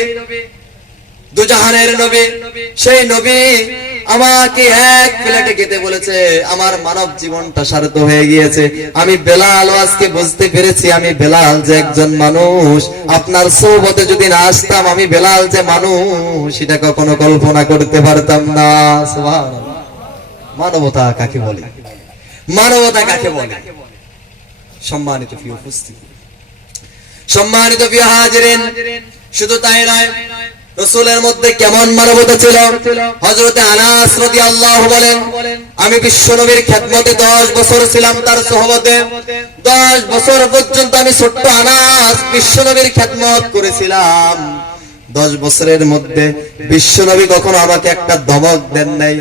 দুজাহানের নবী, সেই নবী আমাকে এক প্লেটে খেতে বলেছে। আমার মানব জীবনটা সার্থক হয়ে গিয়েছে। আমি বেলাল আজকে বুঝতে পেরেছি, আমি বেলাল যে একজন মানুষ। আপনার সোহবতে যদি না আসতাম, আমি বেলাল যে মানুষ সেটা কখনো কল্পনা করতে পারতাম না। সুবহানাল্লাহ। মানবতা কাকে বলে? মানবতা কাকে বলে? সম্মানিত প্রিয় উপস্থিতি, সম্মানিত প্রিয় হাজিরিন, শুধু তাই নয়, রাসূলের মধ্যে কেমন মানবতা ছিল। হযরত আনাস রাদিয়াল্লাহু বলেন, আমি বিশ্বনবীর খেদমতে 10 বছর ছিলাম, তার সোহবতে 10 বছর পর্যন্ত আমি ছোট্ট আনাস বিশ্বনবীর খেদমত করেছিলাম। 10 বছরের মধ্যে বিশ্বনবী কখনো আমাকে একটা ধমক দেন নাই।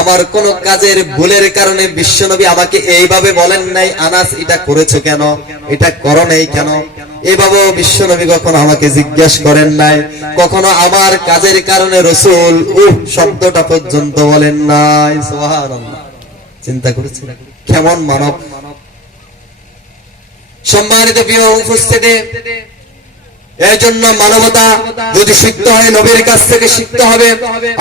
আমার কোন কাজের ভুলের কারণে বিশ্বনবী আমাকে এইভাবে বলেন নাই, আনাস এটা করেছো কেন, এটা করো নাই কেন, এভাবে বিশ্বনবী কখনো আমাকে জিজ্ঞাসা করেন নাই। কখনো আমার কাজের কারণে রাসূল শব্দটা পর্যন্ত বলেন নাই। সুবহানাল্লাহ, চিন্তা করেছেন কেমন মানব। সম্মানিত প্রিয় উপস্থিতি, এই জন্য মানবতা যদি শিখতে হয় নবীর কাছ থেকে শিখতে হবে।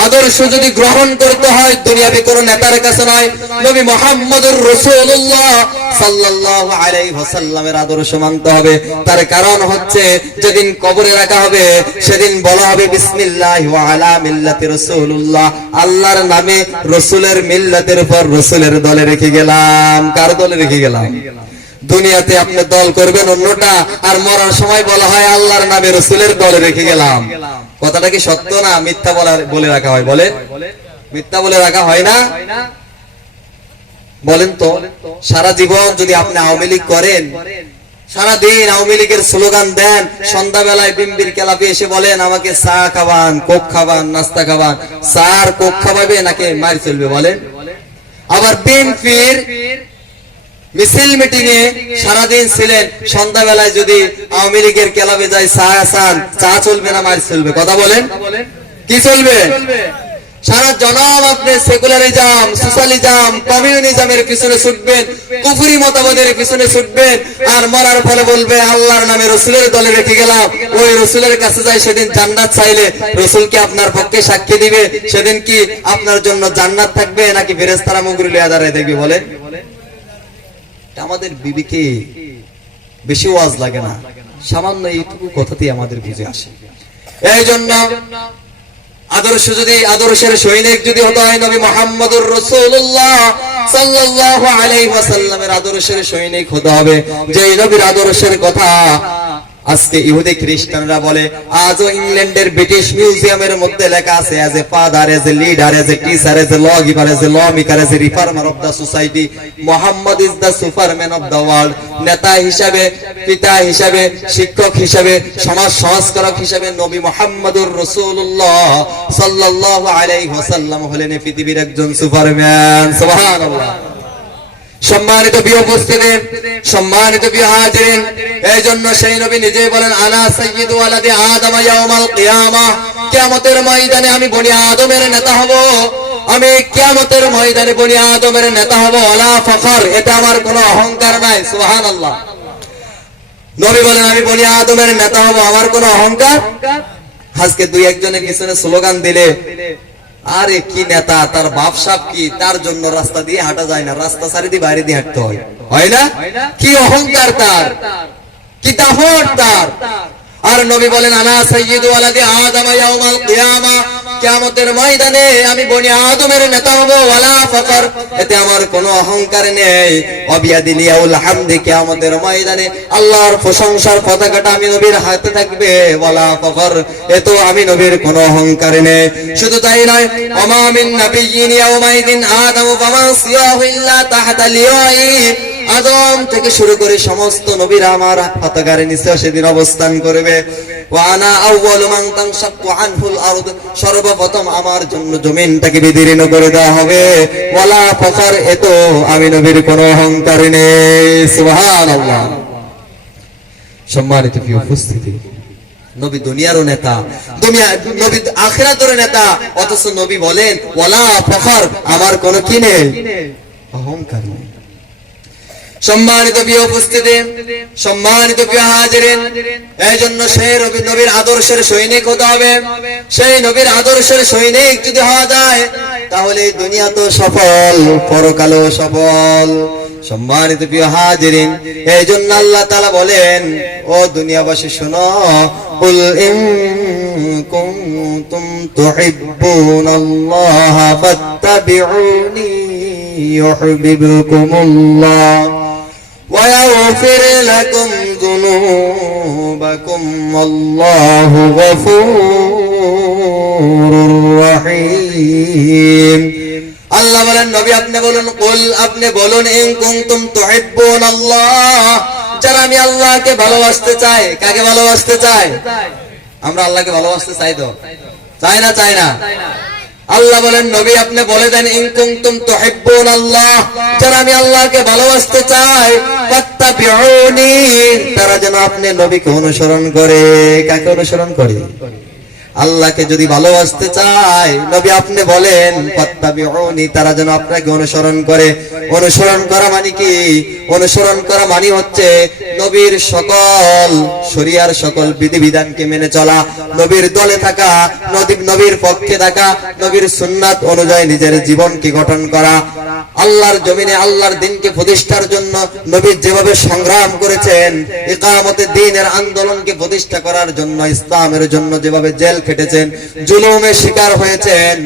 আদর্শ যদি গ্রহণ করতে হয় দুনিয়াবি কোন নেতার কাছে নয়, নবী মুহাম্মদুর রাসূলুল্লাহ সাল্লাল্লাহু আলাইহি ওয়াসাল্লামের আদর্শ মানতে হবে। তার কারণ হচ্ছে যেদিন কবরে রাখা হবে সেদিন বলা হবে বিসমিল্লাহি ওয়া আলা মিল্লাতি রাসূলুল্লাহ, আল্লাহর নামে রাসূলের মিল্লাতের উপর রাসূলের দলে রেখে গেলাম। কার দলে রেখে গেলাম? দুনিয়াতে আপনি দল করবেন অন্যটা, আর মরার সময় বলা হয় আল্লাহর নামে রাসূলের দলে রেখে গেলাম। কথাটা কি সত্য না মিথ্যা বলে রাখা হয়? বলেন, মিথ্যা বলে রাখা হয় না? বলেন তো, সারা জীবন যদি আপনি আওয়ামী লীগ করেন, সারা দিন আওয়ামী লীগের স্লোগান দেন, সন্ধ্যাবেলায় বিম্বির ক্লাবে এসে বলেন আমাকে চা খাবান, কোক খাবান, নাস্তা খাবান, চা আর কোক খাওয়াবে নাকি মার চলবে? বলেন। আবার বিএনপির মিছিল মিটিং এ সারাদিন ছিলেন, সন্ধ্যাবেলায় যদি আওয়ামী লীগের ক্লাবে যায় চা আসান, চা চলবে না মার চলবে? কথা বলেন, কি চলবে? সারা জনম আপনি সেকুলারিজম, সোশ্যালিজম, কমিউনিজমের পিছনে ছুটবেন, কুফরি মতবাদের পিছনে ছুটবেন, আর মরার ফলে বলবে আল্লাহর নামে রাসূলের দলে রেখে গেলাম। ওই রাসূলের কাছে যাই সেদিন জান্নাত চাইলে রাসূল কি আপনার পক্ষে সাক্ষী দিবে? সেদিন কি আপনার জন্য জান্নাত থাকবে নাকি ফেরেশতারা মুগুরি লিয়ে দাঁড়ায় দেখবে? বলেন। আমাদের বিবিকে বেশি ওয়াজ লাগে না, সামান্য এইটুকু কথাতেই আমাদের বুঝে আসে। এই জন্য আদর্শ যদি আদর্শের সৈনিক যদি হতে হয় নবী মুহাম্মদুর রাসূলুল্লাহ সাল্লাল্লাহু আলাইহি ওয়াসাল্লামের আদর্শের সৈনিক হতে হবে। যে নবীর আদর্শের কথা আজকে ইহুদি খ্রিস্টানরা বলে, আজও ইংল্যান্ডের ব্রিটিশ মিউজিয়ামের মধ্যে লেখা আছে, as a father, as a leader, as a teacher, as a law giver, as a law maker, as a reformer of the society, Muhammad is the superman of the world. নেতা হিসাবে, পিতা হিসাবে, শিক্ষক হিসাবে, সমাজ সংস্কারক হিসাবে নবী মুহাম্মদুর রাসূলুল্লাহ সাল্লাল্লাহু আলাইহি ওয়াসাল্লাম হলেন পৃথিবীর একজন সুপারম্যান। সুবহানাল্লাহ। সম্মানিত প্রিয় উপস্থিতি, সম্মানিত প্রিয় হাজিরিন, এই জন্য সেই নবী নিজেই বলেন আনা সাইয়্যিদু ওয়ালাদি আদম ইয়াউমাল কিয়ামাহ, কিয়ামতের ময়দানে আমি বনি আদমের নেতা হব। আমি কিয়ামতের ময়দানে বনি আদমের নেতা হব। ওয়ালা ফখর, এটা আমার কোনো অহংকার নাই। সুবহানাল্লাহ। নবী বলেন আমি বনি আদমের নেতা হব, আমার কোনো অহংকার। আজকে দুই একজনের পিছনে স্লোগান দিলে আরে কি নেতা, তার বাপসাপ কি, তার জন্য রাস্তা দিয়ে হাঁটা যায় না, রাস্তা সারি দিয়ে বাইরে দিয়ে হাঁটতে হয়, হয় না? কি অহংকার তার, কি দাহর তার। আর নবী বলেন আনা সাইয়্যিদু ওয়ালাদি আদম ইয়াউমাল কিয়ামাহ, কিয়ামতের ময়দানে আমি বনি আদমের নেতা হব। ওয়ালা ফখর, এতে আমার কোনো অহংকার নেই। অবিয়াদিলিয়াউল হামদি, কিয়ামতের ময়দানে আল্লাহর প্রশংসার পতাকাটা আমি নবীর হাতে থাকবে। ওয়ালা ফখর, এতো আমি নবীর কোনো অহংকার নেই। শুধু তাই নয়, ওমা মিন নাবিয়্যিন ইয়াউমাইদিন আদামু ফামান সিয়াহু ইল্লা তাহতা লিওয়াই, আদম থেকে শুরু করে সমস্ত নবীরা আমার পতাকার নিচে সেদিন অবস্থান করবে। ওয়ানা আউয়ালু মান তানশাক্কু আনহুল আরদ, সর্বপ্রথম আমার জন্য জমিনটাকে বিদীর্ণ করে দেওয়া হবে। ওয়ালা ফখর, এতো আমি নবীর কোনো অহংকার নেই। সুবহানাল্লাহ। সম্মানিত প্রিয় উপস্থিতি, নবী দুনিয়ারও নেতা, নবী আখিরাতেরও নেতা, অথচ নবী বলেন ওয়ালা ফখর, আমার কোনো কি নেই, অহংকার নেই। সম্মানিত প্রিয় উপস্থিতি, সম্মানিত প্রিয় হাজিরিন, এই জন্য সেই নবীর আদর্শের সৈনিক হতে হবে। সেই নবীর আদর্শের সৈনিক যদি হওয়া যায় তাহলে দুনিয়া তো সফল, পরকালও সফল। সম্মানিত প্রিয় হাজিরিন, এই জন্য আল্লাহ তাআলা বলেন, ও দুনিয়াবাসী শোনো, কুল ইন কুনতুম তুহিব্বুনাল্লাহ ফাত্তাবিউনি ইউহিব্বুকুমুল্লাহ ويغفر لكم ذنوبكم والله غفور গফুরুর রহিম। আল্লাহ বলেন নবী আপনি বলুন, কুল আপনি বলুন, ইন কুনতুম তুহিব্বুনাল্লাহ, যারা আমি আল্লাহকে ভালোবাসতে চাই। কাকে ভালোবাসতে চাই? আমরা আল্লাহকে ভালোবাসতে চাই তো? চাই না? চাই না? আল্লাহ বলেন নবী আপনি বলে দেন, ইন কুনতুম তুহিব্বুনাল্লাহ, যারা আমি আল্লাহকে ভালোবাসতে চাই, ফাত্তাবিউনি, তারা যেন আপনি নবীকে অনুসরণ করে। কাকে অনুসরণ করে? আল্লাহকে যদি ভালোবাসতে চায় নবী আপনি বলেন ফাত্তাবিউনি, তারা যেন আপনাকে অনুসরণ করে। অনুসরণ করা মানে কি? অনুসরণ করা মানে হচ্ছে নবীর সকল শরিয়ার সকল বিধিবিধানকে মেনে চলা, নবীর দলে থাকা, নবীর পক্ষে থাকা, নবীর সুন্নাত অনুযায়ী নিজের জীবনকে গঠন করা। আল্লাহর জমিনে আল্লাহর দ্বীনকে প্রতিষ্ঠার জন্য নবী যেভাবে সংগ্রাম করেছেন, ইকামতে দ্বীনের আন্দোলনকে প্রতিষ্ঠা করার জন্য, ইসলামের জন্য যেভাবে জেল খেটেছেন, জুলুমের শিকার হয়েছেন,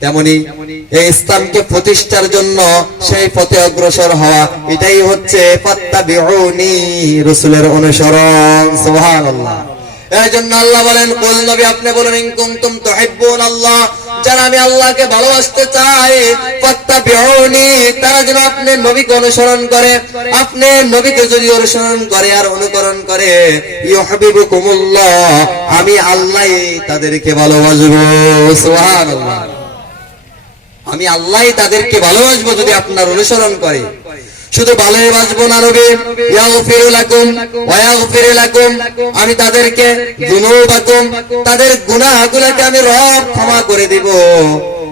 তেমনি এই ইসলামকে প্রতিষ্ঠার জন্য সেই পথে অগ্রসর হওয়া, এটাই হচ্ছে ফাত্তাবিউনি, রাসূলের অনুসরণ। সুবহানাল্লাহ। এই জন্য আল্লাহ বলেন, কুল নবী আপনি বলেন, ইন কুনতুম তুহিব্বুনাল্লাহ, যারা আমি আল্লাহকে ভালোবাসতে চাই, ফাত্তাবিউনি, তারা যেন আপনি নবীকে অনুসরণ করে। আপনি নবীকে যদি অনুসরণ করে আর অনুকরণ করে, ইউহিব্বুকুমুল্লাহ, আমি আল্লাহই তাদেরকে ভালোবাসবো। সুবহানাল্লাহ। আমি আল্লাহই তাদেরকে ভালোবাসবো যদি আপনার অনুসরণ করে। শুধু ভালোবাসবো না, নবী ইয়াগফিরু লাকুম ওয়া ইয়াগফিরু লাকুম, আমি তাদেরকে যুনুবাকুম, তাদের গুনাহগুলোকে আমি রব ক্ষমা করে দিব,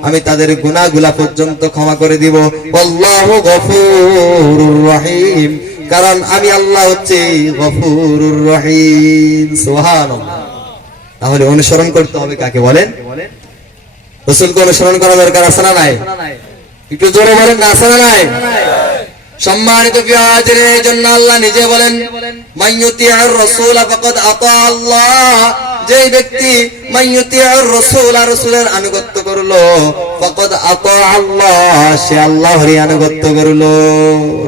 আমি তাদের গুনাহগুলা পর্যন্ত ক্ষমা করে দিব। আল্লাহু গফুরুর রহিম, কারণ আমি আল্লাহ হচ্ছি গফুরুর রহিম। সুবহানাল্লাহ। তাহলে অনুসরণ করতে হবে কাকে বলেন? রাসূলকে অনুসরণ করা দরকার আছে না নাই? একটু জোরে বলেন, না আছে না নাই? সম্মানিত প্রিয়দের, এই জন্য আল্লাহ নিজে বলেন, মাইয়ুতিউর রাসূল ফাকাদ আতা আল্লাহ, যে ব্যক্তি মাইয়ুতিউর রাসূল, রাসূলের আনুগত্য করলো, ফাকাদ আতা আল্লাহ, সে আল্লাহরই আনুগত্য করলো।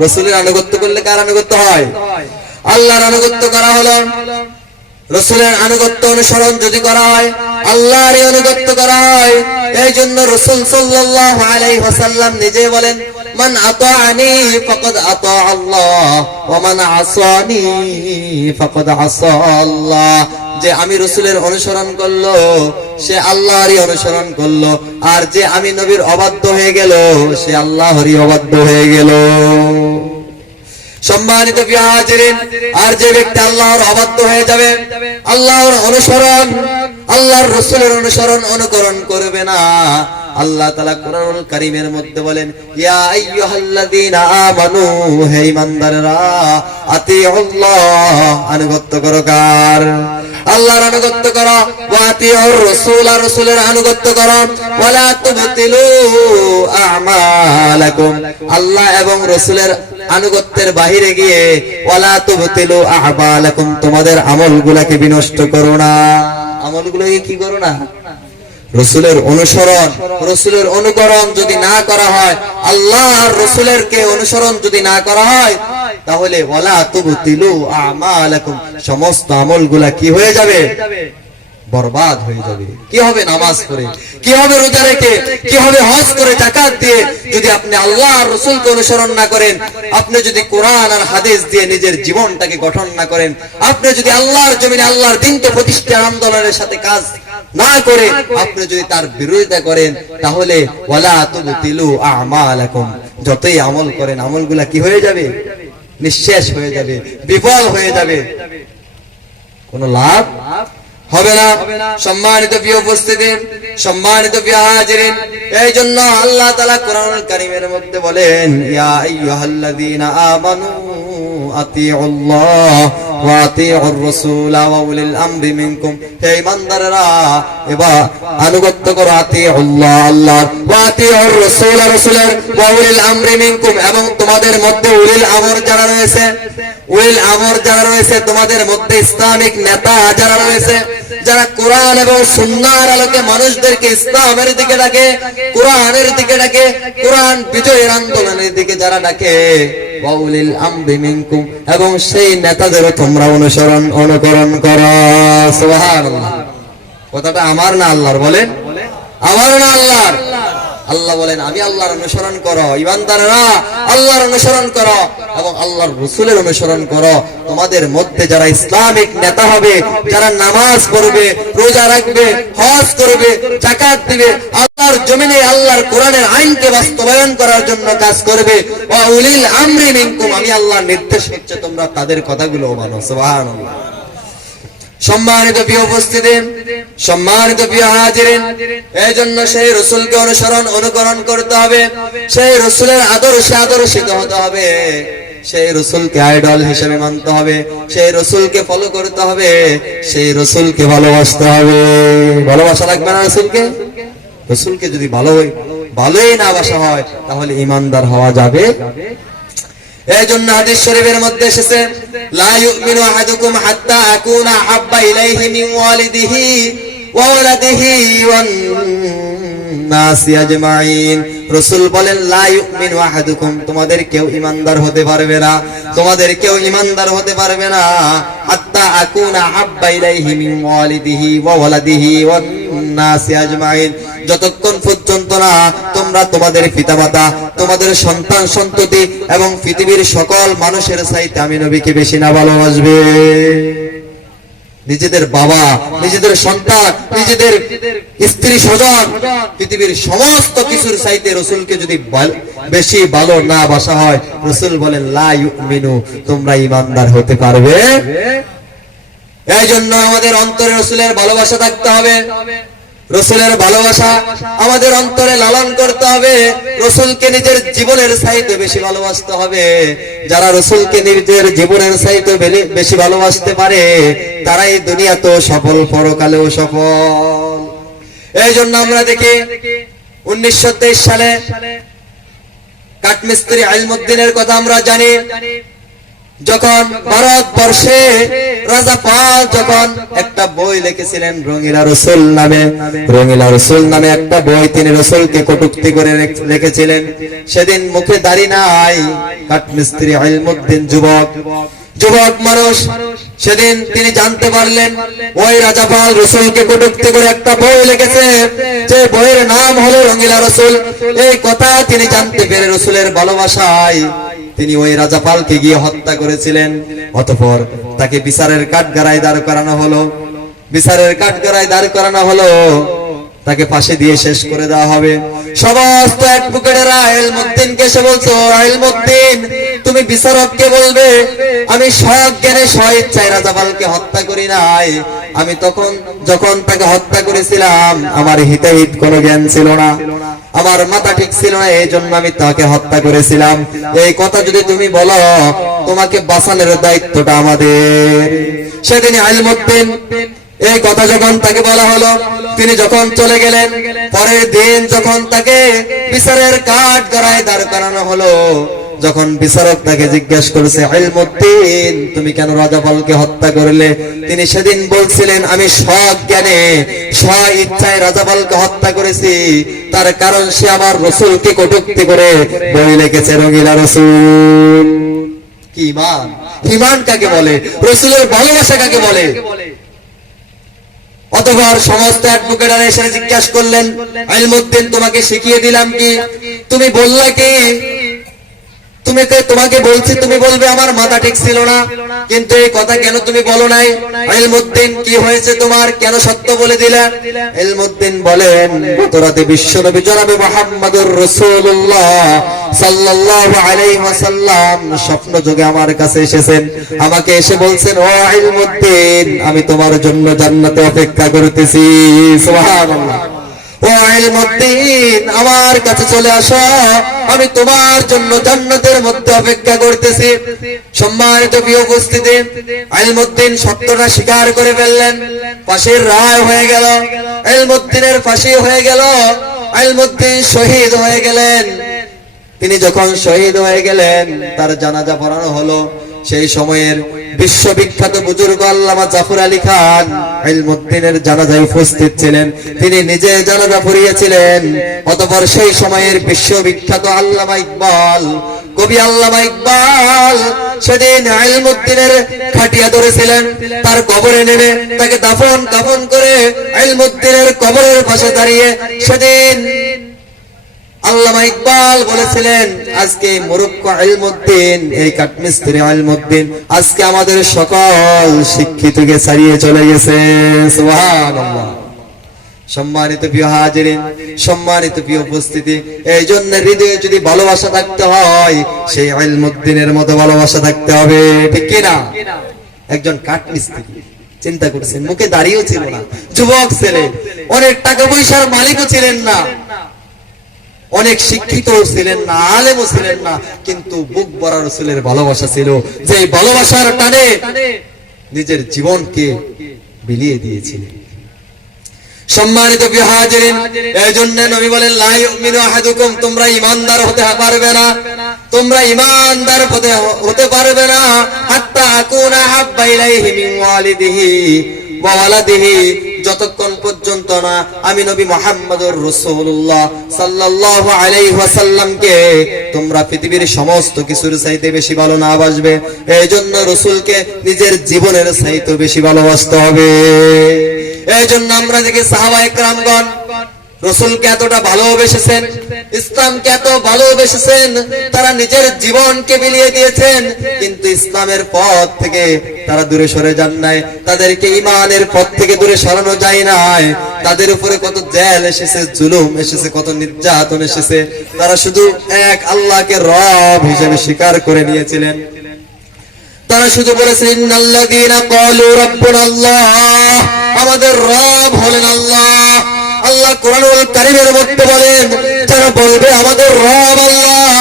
রাসূলের আনুগত্য করলে কার আনুগত্য হয়? আল্লাহর আনুগত্য করা হলো। রাসূলের আনুগত্য অনুসরণ যদি করা হয়, আল্লাহরই আনুগত্য করা হয়। এই জন্য রাসূল সাল্লাল্লাহু আলাইহি ওয়াসাল্লাম নিজে বলেন, মান আতাআনি ফাকাদ আতা আল্লাহ ওয়া মান আসানি ফাকাদ আসা আল্লাহ, যে আমি রাসূলের অনুসরণ করলো সে আল্লাহরই অনুসরণ করলো, আর যে আমি নবীর অবাধ্য হয়ে গেল সে আল্লাহরই অবাধ্য হয়ে গেল। সম্মানিত প্রিয়জন, আর যে ব্যক্তি আল্লাহর অবাধ্য হয়ে যাবে, আল্লাহর অনুসরণ, আল্লাহর রাসূলের অনুসরণ অনুকরণ করবে না, আল্লাহ তাআলা কোরআনুল কারীমের মধ্যে বলেন, ইয়া আইয়ুহাল্লাযীনা আমানু, হে ঈমানদাররা, আতিউল্লাহ, আনুগত্য করো কার? আল্লাহর আনুগত্য করো। ওয়া আতিউর রাসূল, রাসূলের আনুগত্য করো। ওয়ালা তুবতিলু আমালাকুম, আল্লাহ এবং রাসূলের আনুগত্যের বাহিরে গিয়ে ওয়ালা তুবতিলু আমালাকুম, তোমাদের আমলগুলোকে বিনষ্ট করো না। আমলগুলোকে কি করো না? রাসূলের অনুসরণ, রাসূলের অনুকরণ যদি না করা হয়, আল্লাহ আর রাসূলের কে অনুসরণ যদি না করা হয়, তাহলে ওয়ালা তুবতিলু আমালাকুম, সমস্ত আমলগুলা কি হয়ে যাবে? বরবাদ হয়ে যাবে। কি হবে নামাজ পড়ে, কি হবে রোজা রেখে, কি হবে হজ করে, যাকাত দিয়ে, যদি আপনি আল্লাহ আর রাসূলকে অনুসরণ না করেন, আপনি যদি কোরআন আর হাদিস দিয়ে নিজের জীবনটাকে গঠন না করেন, আপনি যদি আল্লাহর জমিনে আল্লাহর দ্বীনকে প্রতিষ্ঠার আন্দোলনের সাথে কাজ না করে আপনি যদি তার বিরোধিতা করেন, তাহলে ওয়ালা তুবতিলু আমালাকুম, যতই আমল করেন আমলগুলা কি হয়ে যাবে? নিঃশেষ হয়ে যাবে, বিফল হয়ে যাবে, কোনো লাভ হবে না। সম্মানিত প্রিয় উপস্থিতি, সম্মানিত প্রিয় হাজিরিন, এই জন্য আল্লাহ তাআলা কোরআনুল কারীমের মধ্যে বলেন, ইয়া আইয়ুহাল্লাযীনা আমানু আতিউল্লাহ ওয়া আতিউর রাসূল ওয়া উলিল আমরি মিনকুম, হে ঈমানদাররা এবার আনুগত্য করো, আতিউল্লাহ, আল্লাহর, ওয়া আতিউর রাসূল, রাসূলের, ওয়া উলিল আমরি মিনকুম, এবং তোমাদের মধ্যে উলিল আমর যারা রয়েছে, উলিল আমর যারা রয়েছে, তোমাদের মধ্যে ইসলামিক নেতা যারা রয়েছে, যারা কোরআন এবং সুন্নাহর আলোকে মানুষদেরকে ইসলামের দিকে ডাকে, কোরআনের দিকে ডাকে, কোরআন বিজয়ের আন্দোলনের দিকে যারা ডাকে, ওয়া উলিল আমরি মিনকুম, এবং সেই নেতাদেরও তোমরা অনুকরণ করো। সুবহানাল্লাহ। কথাটা আমার না আল্লাহর? বলেন আমার না আল্লাহর? আল্লাহ বলেন আমি আল্লাহর অনুসরণ করো, ইমানদাররা আল্লাহর অনুসরণ করো এবং আল্লাহর রাসূলের অনুসরণ করো। তোমাদের মধ্যে যারা ইসলামিক নেতা হবে, যারা নামাজ পড়বে, রোজা রাখবে, হজ করবে, যাকাত দিবে, আল্লাহর জমিনে আল্লাহর কোরআনের আইনকে বাস্তবায়ন করার জন্য কাজ করবে, ওয়া উলিল আমরি মিনকুম, আমি আল্লাহর নির্দেশ হচ্ছে তোমরা তাদের কথাগুলো মানো। সুবহানাল্লাহ। সম্মানিত প্রিয় উপস্থিতি, সম্মানিত প্রিয় হাজিরিন, এই জন্য সেই রাসূলকে অনুকরণ করতে হবে, সেই রাসূলের আদর্শে আদর্শিত হতে হবে, সেই রাসূলকে আইডল হিসেবে মানতে হবে, সেই রাসূলকে ফলো করতে হবে, সেই রাসূলকে ভালোবাসতে হবে। ভালোবাসা লাগবে না রাসূলকে? রাসূলকে যদি ভালোই না বাসা হয় তাহলে ঈমানদার হওয়া যাবে। এই জন্য হাদিস শরীফের মধ্যে এসেছে, লা ইউমিনু আহাদুকুম হাত্তা আকুনা আহাব্বা ইলাইহি মিন ওয়ালিদিহি ওয়া ওয়ালাদিহি ওয়ান নাসি আজমাইন। রাসূল বলেন লা ইউমিনু আহাদুকুম, তোমাদের কেউ ঈমানদার হতে পারবে না, তোমাদের কেউ ঈমানদার হতে পারবে না, হাত্তা আকুনা আহাব্বা ইলাইহি মিন ওয়ালিদিহি ওয়া ওয়ালাদিহি ওয়ান নাসি আজমাইন, যতক্ষণ পর্যন্ত না তোমরা তোমাদের পিতামাতা, তোমাদের সন্তান সন্ততি এবং পৃথিবীর সকল মানুষের চাইতে আমি নবীকে বেশি না ভালোবাসবে। নিজেদের বাবা, নিজেদের সন্তান, নিজেদের স্ত্রী স্বজন, পৃথিবীর সমস্ত কিছুর চাইতে রাসূলকে যদি বেশি ভালো না বাসা হয়, রাসূল বলেন লা ইউমিনু, তোমরা ঈমানদার হতে পারবে। এই জন্য আমাদের অন্তরে রাসূলের ভালোবাসা থাকতে হবে, রাসূলের ভালোবাসা আমাদের অন্তরে লালন করতে হবে, রাসূলকে নিজের জীবনের চাইতে বেশি ভালোবাসতে হবে। যারা রাসূলকে নিজের জীবনের চাইতে বেশি ভালোবাসতে পারে তারাই দুনিয়াতেও সফল, পরকালেও সফল। এই জন্য আমরা দেখি 1923 সালে কাঠমিস্ত্রি ইলমুদ্দিনের কথা আমরা জানি, যখন ভারতবর্ষে রাজা পাল যখন একটা বই লিখেছিলেন রঙিলা রাসূল নামে, রঙিলা রাসূল নামে একটা বই তিনি রাসূলকে কটূক্তি করে লিখেছিলেন। সেদিন মুখে দাড়ি নাই, কাঠমিস্ত্রি ইলমুদ্দিন যুবক মানুষ, সেদিন তিনি জানতে পারলেন ওই রাজাপাল রাসূলকে কটূক্তি করে একটা বই লিখেছে, যে বইয়ের নাম হলো রঙিলা রাসূল। এই কথা তিনি জানতে পেরে রাসূলের ভালোবাসায় তিনি ওই রাজাপালকে গিয়ে হত্যা করেছিলেন। অতঃপর তাকে বিচারের কাঠগড়ায় দাঁড় করানো হলো, বিচারের কাঠগড়ায় দাঁড় করানো হলো, তাকে ফাঁসি দিয়ে শেষ করে দেওয়া হবে। সমস্ত অ্যাডভোকেটেরা ইলমুদ্দিনকে এসে বলছো, ইলমুদ্দিন তুমি বিচারককে বলবে আমি সজ্ঞানে স্বইচ্ছায় রাজাপালকে হত্যা করি নাই, আমি তখন যখন তাকে হত্যা করেছিলাম আমার হিতাহিত কোনো জ্ঞান ছিল না, আমার মাথা ঠিক ছিল না, এই জন্য আমি তাকে হত্যা করেছিলাম। এই কথা যদি তুমি বলো তোমাকে বাঁচানোর দায়িত্বটা আমাদের। সেদিন ইলমুদ্দিন এই কথা যখন তাকে বলা হলো, তিনি যখন চলে গেলেন, পরের দিন যখন তাকে বিচারের কাঠগড়ায় দাঁড় করানো হলো, যখন বিচারক তাকে জিজ্ঞেস করেছে ইলমুদ্দিন তুমি কেন রাজাপালকে হত্যা করলে, তিনি সেদিন বলছিলেন আমি সজ্ঞানে স্বইচ্ছায় রাজাপালকে হত্যা করেছি, তার কারণ সে আমার রাসূলকে কটূক্তি করে বই লিখেছে রঙিলা রাসূল। কি ঈমান! ঈমান কাকে বলে? রাসূলের ভালোবাসা কাকে বলে? অতঃপর সমস্ত অ্যাডভোকেটরা এসে জিজ্ঞাসা করলেন ইলমুদ্দিন তোমাকে শিখিয়ে দিলাম কি, তুমি বললা কি, তোমাকে বলছি তুমি বলবে আমার মাথা ঠিক ছিল না, কিন্তু এই কথা কেন তুমি বলো নাই? ইলমুদ্দিন কি হয়েছে তোমার, কেন সত্য বলে দিলে? ইলমুদ্দিন বলেন গত রাতে বিশ্বনবী জনাবে মুহাম্মদুর রাসূলুল্লাহ সাল্লাল্লাহু আলাইহি ওয়াসাল্লাম স্বপ্ন যোগে আমার কাছে এসেছেন, আমাকে এসে বলছেন ও ইলমুদ্দিন আমি তোমার জন্য জান্নাতে অপেক্ষা করতেছি। সুবহানাল্লাহ। ও ইলমুদ্দিন আমার কাছে চলে আসো, আমি তোমার জন্য জান্নাতের মধ্যে অপেক্ষা করতেছি। সম্মানিত প্রিয় উপস্থিতি, ইলমুদ্দিন সত্যটা স্বীকার করে ফেললেন, ফাঁসির রায় হয়ে গেল, ইলমুদ্দিনের ফাঁসি হয়ে গেল, ইলমুদ্দিন শহীদ হয়ে গেলেন। তিনি যখন শহীদ হয়ে গেলেন তার জানাজা পড়ানো হলো। সেই সময়ের বিশ্ববিখ্যাত বুজুর্গ আল্লামা জাফর আলী খান ইলমুদ্দিনের জানাজায় উপস্থিত ছিলেন, তিনি নিজে জানাজা পড়িয়েছিলেন। অতঃপর সেই সময়ের বিশ্ববিখ্যাত আল্লামা ইকবাল কবি আল্লামা ইকবাল সেদিন ইলমুদ্দিনের খাটিয়া ধরেছিলেন, তার কবরে নেমে তাকে দাফন কাফন করে ইলমুদ্দিনের কবরের পাশে দাঁড়িয়ে সেদিন আল্লামা ইকবাল বলেছিলেন, আজকে মুরুক্কা ইলমুদ্দিন, এই কাঠমিস্ত্রি ইলমুদ্দিন আজকে আমাদের সকল শিক্ষিতকে ছাড়িয়ে চলে গেছে। সুবহানাল্লাহ। সম্মানিত প্রিয় হাজিরিন, সম্মানিত প্রিয় উপস্থিতি, এই জন্য হৃদয়ে যদি ভালোবাসা থাকতে হয় সেই ইলমুদ্দিনের মতো ভালোবাসা থাকতে হবে, ঠিক কি না? একজন কাঠমিস্ত্রি, চিন্তা করছেন, মুখে দাড়িও ছিল না, যুবক ছেলে, অনেক টাকা পয়সার মালিকও ছিলেন না, অনেক শিক্ষিত ছিলেন না, আলেমও ছিলেন না, কিন্তু বুক ভরা রাসূলের ভালোবাসা ছিল, যে ভালোবাসার টানে নিজের জীবনকে বিলিয়ে দিয়েছিলেন। সম্মানিত প্রিয় হাজিরিন, এই জন্য নবী বলেন, লা ইউমিনু আহাদুকুম, তোমরা ঈমানদার হতে পারবে না, তোমরা ঈমানদার হতে পারবে না হাত্তা আকুনা হাব্বা ইলাইহি মিন ওয়ালিদিহি ওয়া ওয়ালাদিহি, যতক্ষণ পর্যন্ত না আমি নবী মুহাম্মদুর রাসূলুল্লাহ সাল্লাল্লাহু আলাইহি ওয়াসাল্লামকে তোমরা পৃথিবীর সমস্ত কিছুর চাইতে বেশি ভালো না বাসবে। এই জন্য রাসূলকে নিজের জীবনের চাইতে বেশি ভালোবাসতে হবে। এই জন্য আমরা দেখি সাহাবায়ে কেরামগণ রাসূলকে এতটা ভালোবেসেছেন, ইসলামকে এত ভালোবেসেছেন, তারা নিজের জীবনকে বিলিয়ে দিয়েছেন, কিন্তু ইসলামের পথ থেকে তারা দূরে সরে যান নাই, তাদেরকে ঈমানের পথ থেকে দূরে সরানো যায় নাই। তাদের উপরে কত জেল এসেছে, জুলুম এসেছে, কত নির্যাতন এসেছে, তারা শুধু এক আল্লাহকে রব হিসেবে স্বীকার করে নিয়েছিলেন। তারা শুধু বলেছেন, ইন্নাল্লাযীনা ক্বালু রাব্বুনাল্লাহ, আমাদের রব হলেন আল্লাহ। আল্লাহ কোরআনুল কারীমের মধ্যে বলেন, যারা বলবে আমাদের রব আল্লাহ,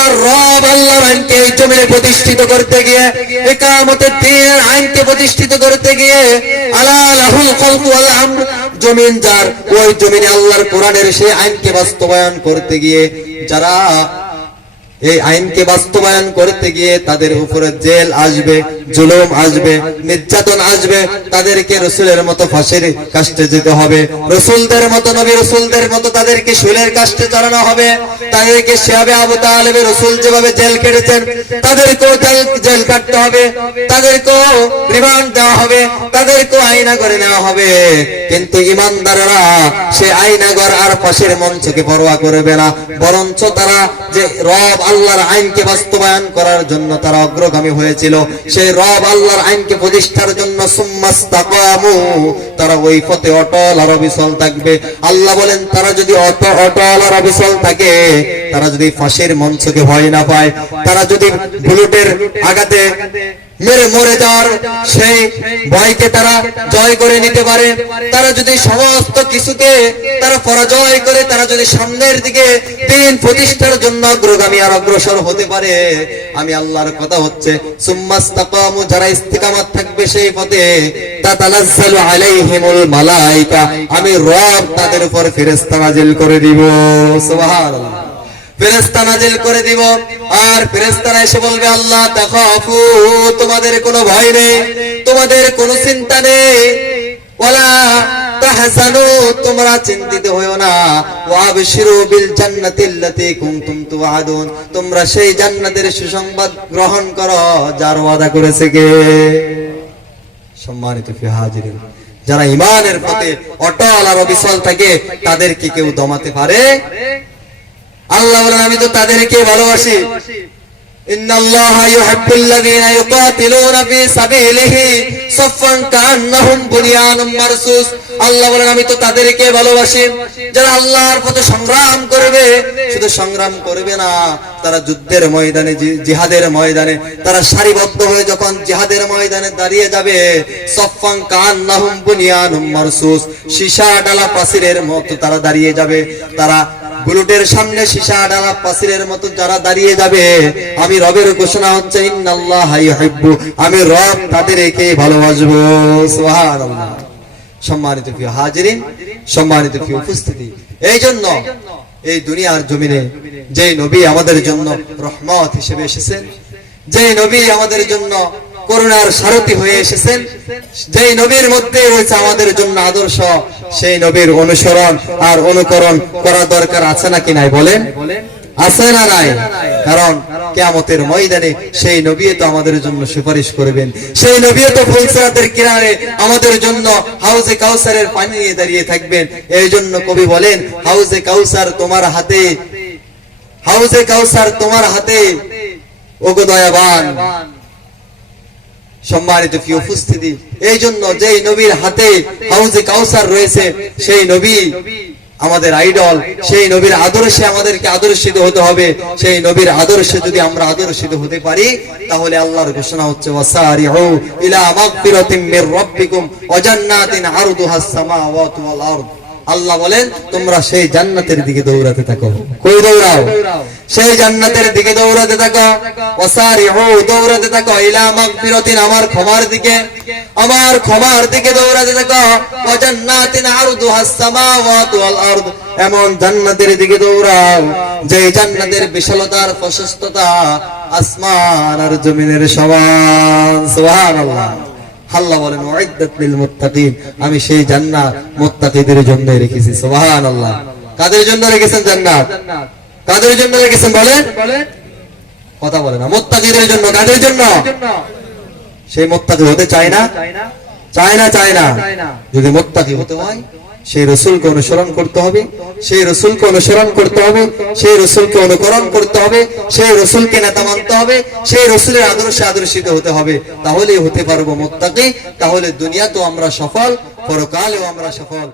আর রব আল্লাহর আইনকে এই জমিনে প্রতিষ্ঠিত করতে গিয়ে, ইকামতের দ্বীনের আইনকে প্রতিষ্ঠিত করতে গিয়ে, আলা লাহুল খালকু ওয়াল আমর, জমিন যার, ওই জমিনে আল্লাহর কোরআনের সেই আইনকে বাস্তবায়ন করতে গিয়ে, যারা এই আইনকে বাস্তবায়ন করতে গিয়ে তাদের উপরে জেল আসবে, জুলুম আসবে, নির্যাতন আসবে, তাদেরকে রাসূলের মতো ফাঁসির কাস্টে যেতে হবে, রাসূলদের মতো, নবী রাসূলদের মতো তাদেরকে শুলের কাস্টে চড়ানো হবে, তাদেরকে সেভাবে আবু তালেব রাসূল যেভাবে জেল কেটেছেন তাদেরকেও জেল কাটতে হবে, তাদেরকেও রিমান্ড দেওয়া হবে, তাদেরকেও আয়না করে নেওয়া হবে। কিন্তু ঈমানদাররা সে আয়নাঘর আর ফাঁসির মঞ্চকে পরোয়া করবে না, বরঞ্চ তারা যে রব আল্লাহর আইনকে বাস্তবায়ন করার জন্য তারা অগ্রগামী হয়েছিল, সেই রব আল্লাহর আইনকে প্রতিষ্ঠার জন্য সুম্মাস্তাকামু, তারা ওই পথে অটল আর অবিচল থাকবে। আল্লাহ বলেন, তারা যদি অটল আর অবিচল থাকে, তারা যদি ফাঁসির মঞ্চকে ভয় না পায়, তারা যদি বুলেটের আঘাতে মেরে মরে যাওয়ার সেই ভয়কে তারা জয় করে নিতে পারে, তারা যদি সমস্ত কিছুকে তারা পরাজয় করে, তারা যদি সামনের দিকে দিন প্রতিষ্ঠার জন্য অগ্রগামী আর অগ্রসর হতে পারে, আমি আল্লাহর কথা হচ্ছে সুম্মাস্তাকামু, যারা ইস্তিকামত থাকবে সেই পথে, তাতানাজ্জালু আলাইহিমুল মালায়েকা, আমি রব তাদের উপর ফেরেশতা নাজিল করে দিব। সুবহানাল্লাহ। ফেরেশতা নাজিল করে দিব, আর ফেরেশতারা এসে বলবে, আল্লাহ তাখাফু, তোমাদের কোনো ভয় নেই, তোমাদের কোনো চিন্তা নেই, ওয়ালা তাহজানু, তোমরা চিন্তিত হয়ো না, ওয়াবশিরু বিল জান্নাতিল্লাতী কুনতুম তুআদুন, তোমরা সেই জান্নাতের সুসংবাদ গ্রহণ করো যার ওয়াদা করেছে কে। সম্মানিত প্রিয় হাজিরিন, যারা ঈমানের পথে অটল আর অবিচল থাকে তাদেরকে কেউ দমাতে পারে? আল্লাহ বলেন, আমি তো তাদেরকে ভালোবাসি। ইন্নাল্লাহা ইউহিব্বুল্লাযীনা ইউকাতিলুনা ফী সাবিলিহি সাফফান কাআন্নাহুম বুনিয়ানুম মারসুস। আল্লাহ বলেন, আমি তো তাদেরকে ভালোবাসি যারা আল্লাহর পথে সংগ্রাম করবে। শুধু সংগ্রাম করবে না, তারা যুদ্ধের ময়দানে, জিহাদের ময়দানে তারা সারিবদ্ধ হয়ে যখন জিহাদের ময়দানে দাঁড়িয়ে যাবে, সাফফান কাআন্নাহুম বুনিয়ানুম মারসুস, সীসা ডালা প্রাচীরের মতো তারা দাঁড়িয়ে যাবে। তারা বুলেটের সামনে সীসা ডালা প্রাচীরের মতো যারা দাঁড়িয়ে যাবে, আমি রবের ঘোষণা হচ্ছে, ইন্নাল্লাহা ইউহিব্বু, আমি রব তাদেরকে ভালোবাসবো। সুবহানাল্লাহ। সম্মানিত প্রিয় হাজিরিন, সম্মানিত প্রিয় উপস্থিতি, এই জন্য এই দুনিয়ার জমিনে যেই নবী আমাদের জন্য রহমত হিসেবে এসেছেন, যেই নবী আমাদের জন্য করুণার সারথি হয়ে এসেছেন, যেই নবীর মধ্যে রয়েছে আমাদের জন্য আদর্শ, সেই নবীর অনুসরণ আর অনুকরণ করা দরকার আছে নাকি নাই বলেন? আছে না নাই? কারণ কিয়ামতের ময়দানে সেই নবী তো আমাদের জন্য সুপারিশ করবেন, সেই নবী তো ফুলসিরাতের কিনারে আমাদের জন্য হাউজে কাউসারের পানি নিয়ে দাঁড়িয়ে থাকবেন। এই জন্য কবি বলেন, হাউজে কাউসার তোমার হাতে, হাউজে কাউসার তোমার হাতে ওগো দয়াবান। সম্মানিত প্রিয় উপস্থিতি, এই জন্য যেই নবীর হাতে হাউজে কাউসার রয়েছে সেই নবী আমাদের আইডল, সেই নবীর আদর্শে আমাদেরকে আদর্শিত হতে হবে। সেই নবীর আদর্শে যদি আমরা আদর্শিত হতে পারি, তাহলে আল্লাহর ঘোষণা হচ্ছে ওয়াসারিউ ইলা মাগফিরাতিম মির রাব্বিকুম ওয়া জান্নাতিন আরদুহাস সামাওয়াতু ওয়াল আরদ। আল্লাহ বলেন তোমরা সেই জান্নাতের দিকে দৌড়াতে থাকো। কই দৌড়াও? সেই জান্নাতের দিকে দৌড়াতে থাকো। ওয়াসারিউ দৌড়াতে থাকো ইলা মাগফিরাতিন আমার ক্ষমার দিকে, আমার ক্ষমার দিকে দৌড়াতে থাকো। ওয়া জান্নাতিন আরদুহাস সামাওয়াতু ওয়াল আরদ এমন জান্নাতের দিকে দৌড়াও যে জান্নাতের বিশালতার প্রশস্ততা আসমান আর জমিনের সমান। সুবহানাল্লাহ। আল্লাহ বলেন উইদ্দাত লিল মুত্তাকিন, আমি সেই জান্নাত মুত্তাকিদের জন্য রেখেছি। সুবহানাল্লাহ। কাদের জন্য রেখেছেন জান্নাত? কাদের জন্য রেখেছেন বলেন? কথা বলেন না। মুত্তাকিদের জন্য। কাদের জন্য? সেই মুত্তাকি হতে চায় না, চায় না, চায় না। যদি মুত্তাকি হতে হয় সেই রাসূলকে অনুসরণ করতে হবে, সেই রাসূলকে অনুসরণ করতে হবে, সেই রাসূলকে অনুকরণ করতে হবে, সেই রাসূলকে নেতা মানতে হবে, সেই রাসূলের আদর্শে আদর্শিত হতে হবে। তাহলেই হতে পারবো মুত্তাকি। তাহলে দুনিয়াতেও আমরা সফল, পরকালেও আমরা সফল।